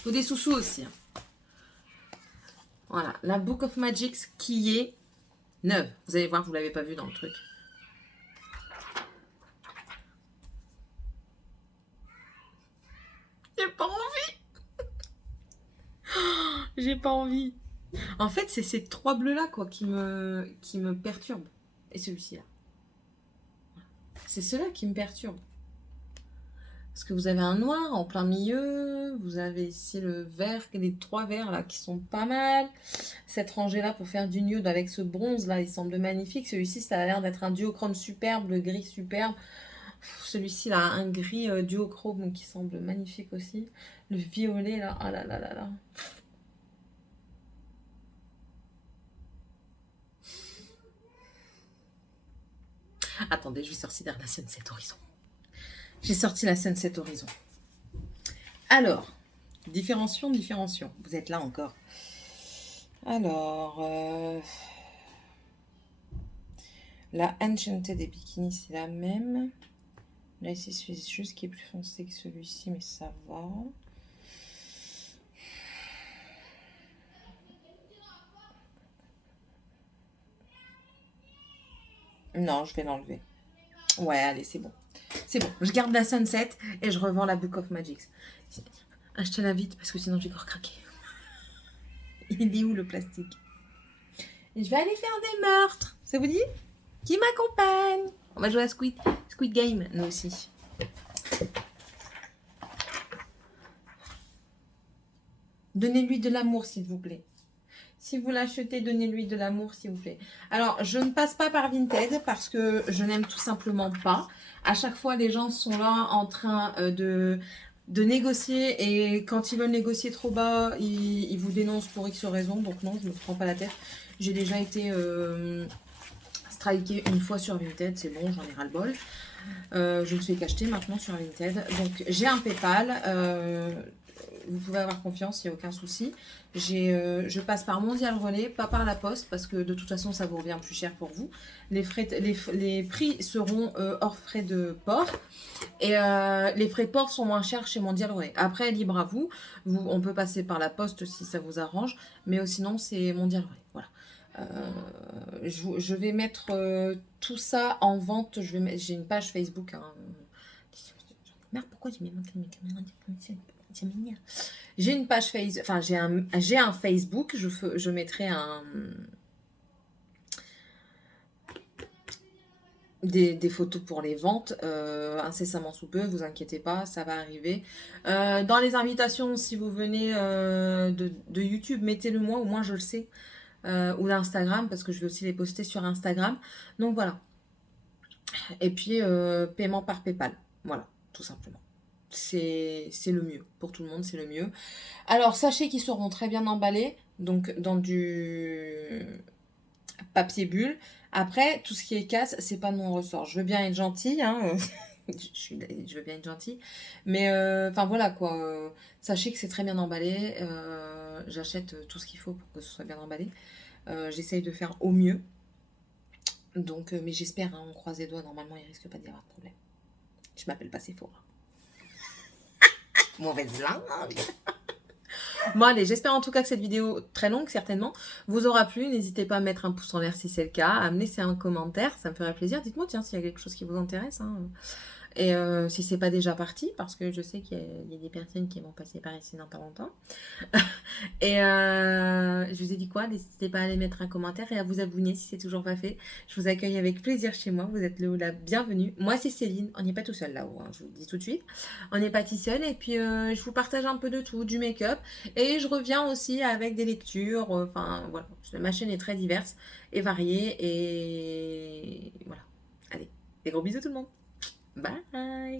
faut des sous-sous aussi. Hein. Voilà, la Book of Magics qui est neuve. Vous allez voir, vous ne l'avez pas vu dans le truc. J'ai pas envie. J'ai pas envie. En fait, c'est ces trois bleus-là quoi qui me perturbent. Et celui-ci là. C'est ceux-là qui me perturbent. Parce que vous avez un noir en plein milieu. Vous avez ici le vert, les trois verts là qui sont pas mal. Cette rangée-là pour faire du nude avec ce bronze-là, il semble magnifique. Celui-ci, ça a l'air d'être un duochrome superbe, le gris superbe. Celui-ci, là, un gris duochrome qui semble magnifique aussi. Le violet, là, ah là là là là. Attendez, je vais sortir vers la Sunset Horizon. J'ai sorti la Sunset Horizon. Alors, différenciation. Vous êtes là encore. Alors, la Enchanted des bikinis, c'est la même. Là, ici, c'est juste qui est plus foncé que celui-ci, mais ça va. Non, je vais l'enlever. Ouais, allez, c'est bon. C'est bon. Je garde la Sunset et je revends la Book of Magics. Achetez-la vite parce que sinon je vais encore craquer. Il est où le plastique? Et je vais aller faire des meurtres. Ça vous dit? Qui m'accompagne? On va jouer à Squid Game, nous aussi. Donnez-lui de l'amour, s'il vous plaît. Si vous l'achetez, donnez-lui de l'amour, s'il vous plaît. Alors, je ne passe pas par Vinted parce que je n'aime tout simplement pas. À chaque fois, les gens sont là en train de négocier et quand ils veulent négocier trop bas, ils vous dénoncent pour X raison. Donc non, je ne me prends pas la tête. J'ai déjà été striké une fois sur Vinted, c'est bon, j'en ai ras-le-bol. Je ne fais qu'acheter maintenant sur Vinted. Donc j'ai un PayPal. Vous pouvez avoir confiance, il n'y a aucun souci. Je passe par Mondial Relais, pas par la poste, parce que de toute façon, ça vous revient plus cher pour vous. Les prix seront hors frais de port. Et les frais de port sont moins chers chez Mondial Relais. Après, libre à vous. On peut passer par la poste si ça vous arrange. Mais sinon, c'est Mondial Relais. Voilà. Je vais mettre tout ça en vente. J'ai une page Facebook. Hein. Merde, pourquoi j'ai mis ma caméra? J'ai une page Facebook, enfin j'ai un Facebook, je mettrai des photos pour les ventes incessamment sous peu, vous inquiétez pas, ça va arriver. Dans les invitations, si vous venez de YouTube, mettez-le moi, au moins je le sais, ou d'Instagram, parce que je vais aussi les poster sur Instagram. Donc voilà. Et puis paiement par PayPal, voilà, tout simplement. C'est le mieux. Pour tout le monde, c'est le mieux. Alors, sachez qu'ils seront très bien emballés. Donc, dans du papier bulle. Après, tout ce qui est casse, c'est pas de mon ressort. Je veux bien être gentille. Hein. Je veux bien être gentille. Mais, enfin, voilà, quoi. Sachez que c'est très bien emballé. J'achète tout ce qu'il faut pour que ce soit bien emballé. J'essaye de faire au mieux. Donc, mais j'espère, hein, on croise les doigts. Normalement, il risque pas d'y avoir de problème. Je m'appelle pas Sephora. Mauvaise langue. Bon allez, j'espère en tout cas que cette vidéo, très longue certainement, vous aura plu. N'hésitez pas à mettre un pouce en l'air si c'est le cas, à me laisser un commentaire, ça me ferait plaisir. Dites-moi tiens s'il y a quelque chose qui vous intéresse. Hein. Et si c'est pas déjà parti, parce que je sais qu'il y a des personnes qui vont passer par ici dans pas longtemps. Et je vous ai dit quoi? N'hésitez pas à aller mettre un commentaire et à vous abonner si c'est toujours pas fait. Je vous accueille avec plaisir chez moi. Vous êtes le ou la bienvenue. Moi, c'est Céline. On n'est pas tout seul là-haut, hein, je vous le dis tout de suite. On n'est pas tout seul. Et puis, je vous partage un peu de tout, du make-up. Et je reviens aussi avec des lectures. Enfin, voilà. Ma chaîne est très diverse et variée. Et voilà. Allez, des gros bisous tout le monde. Bye!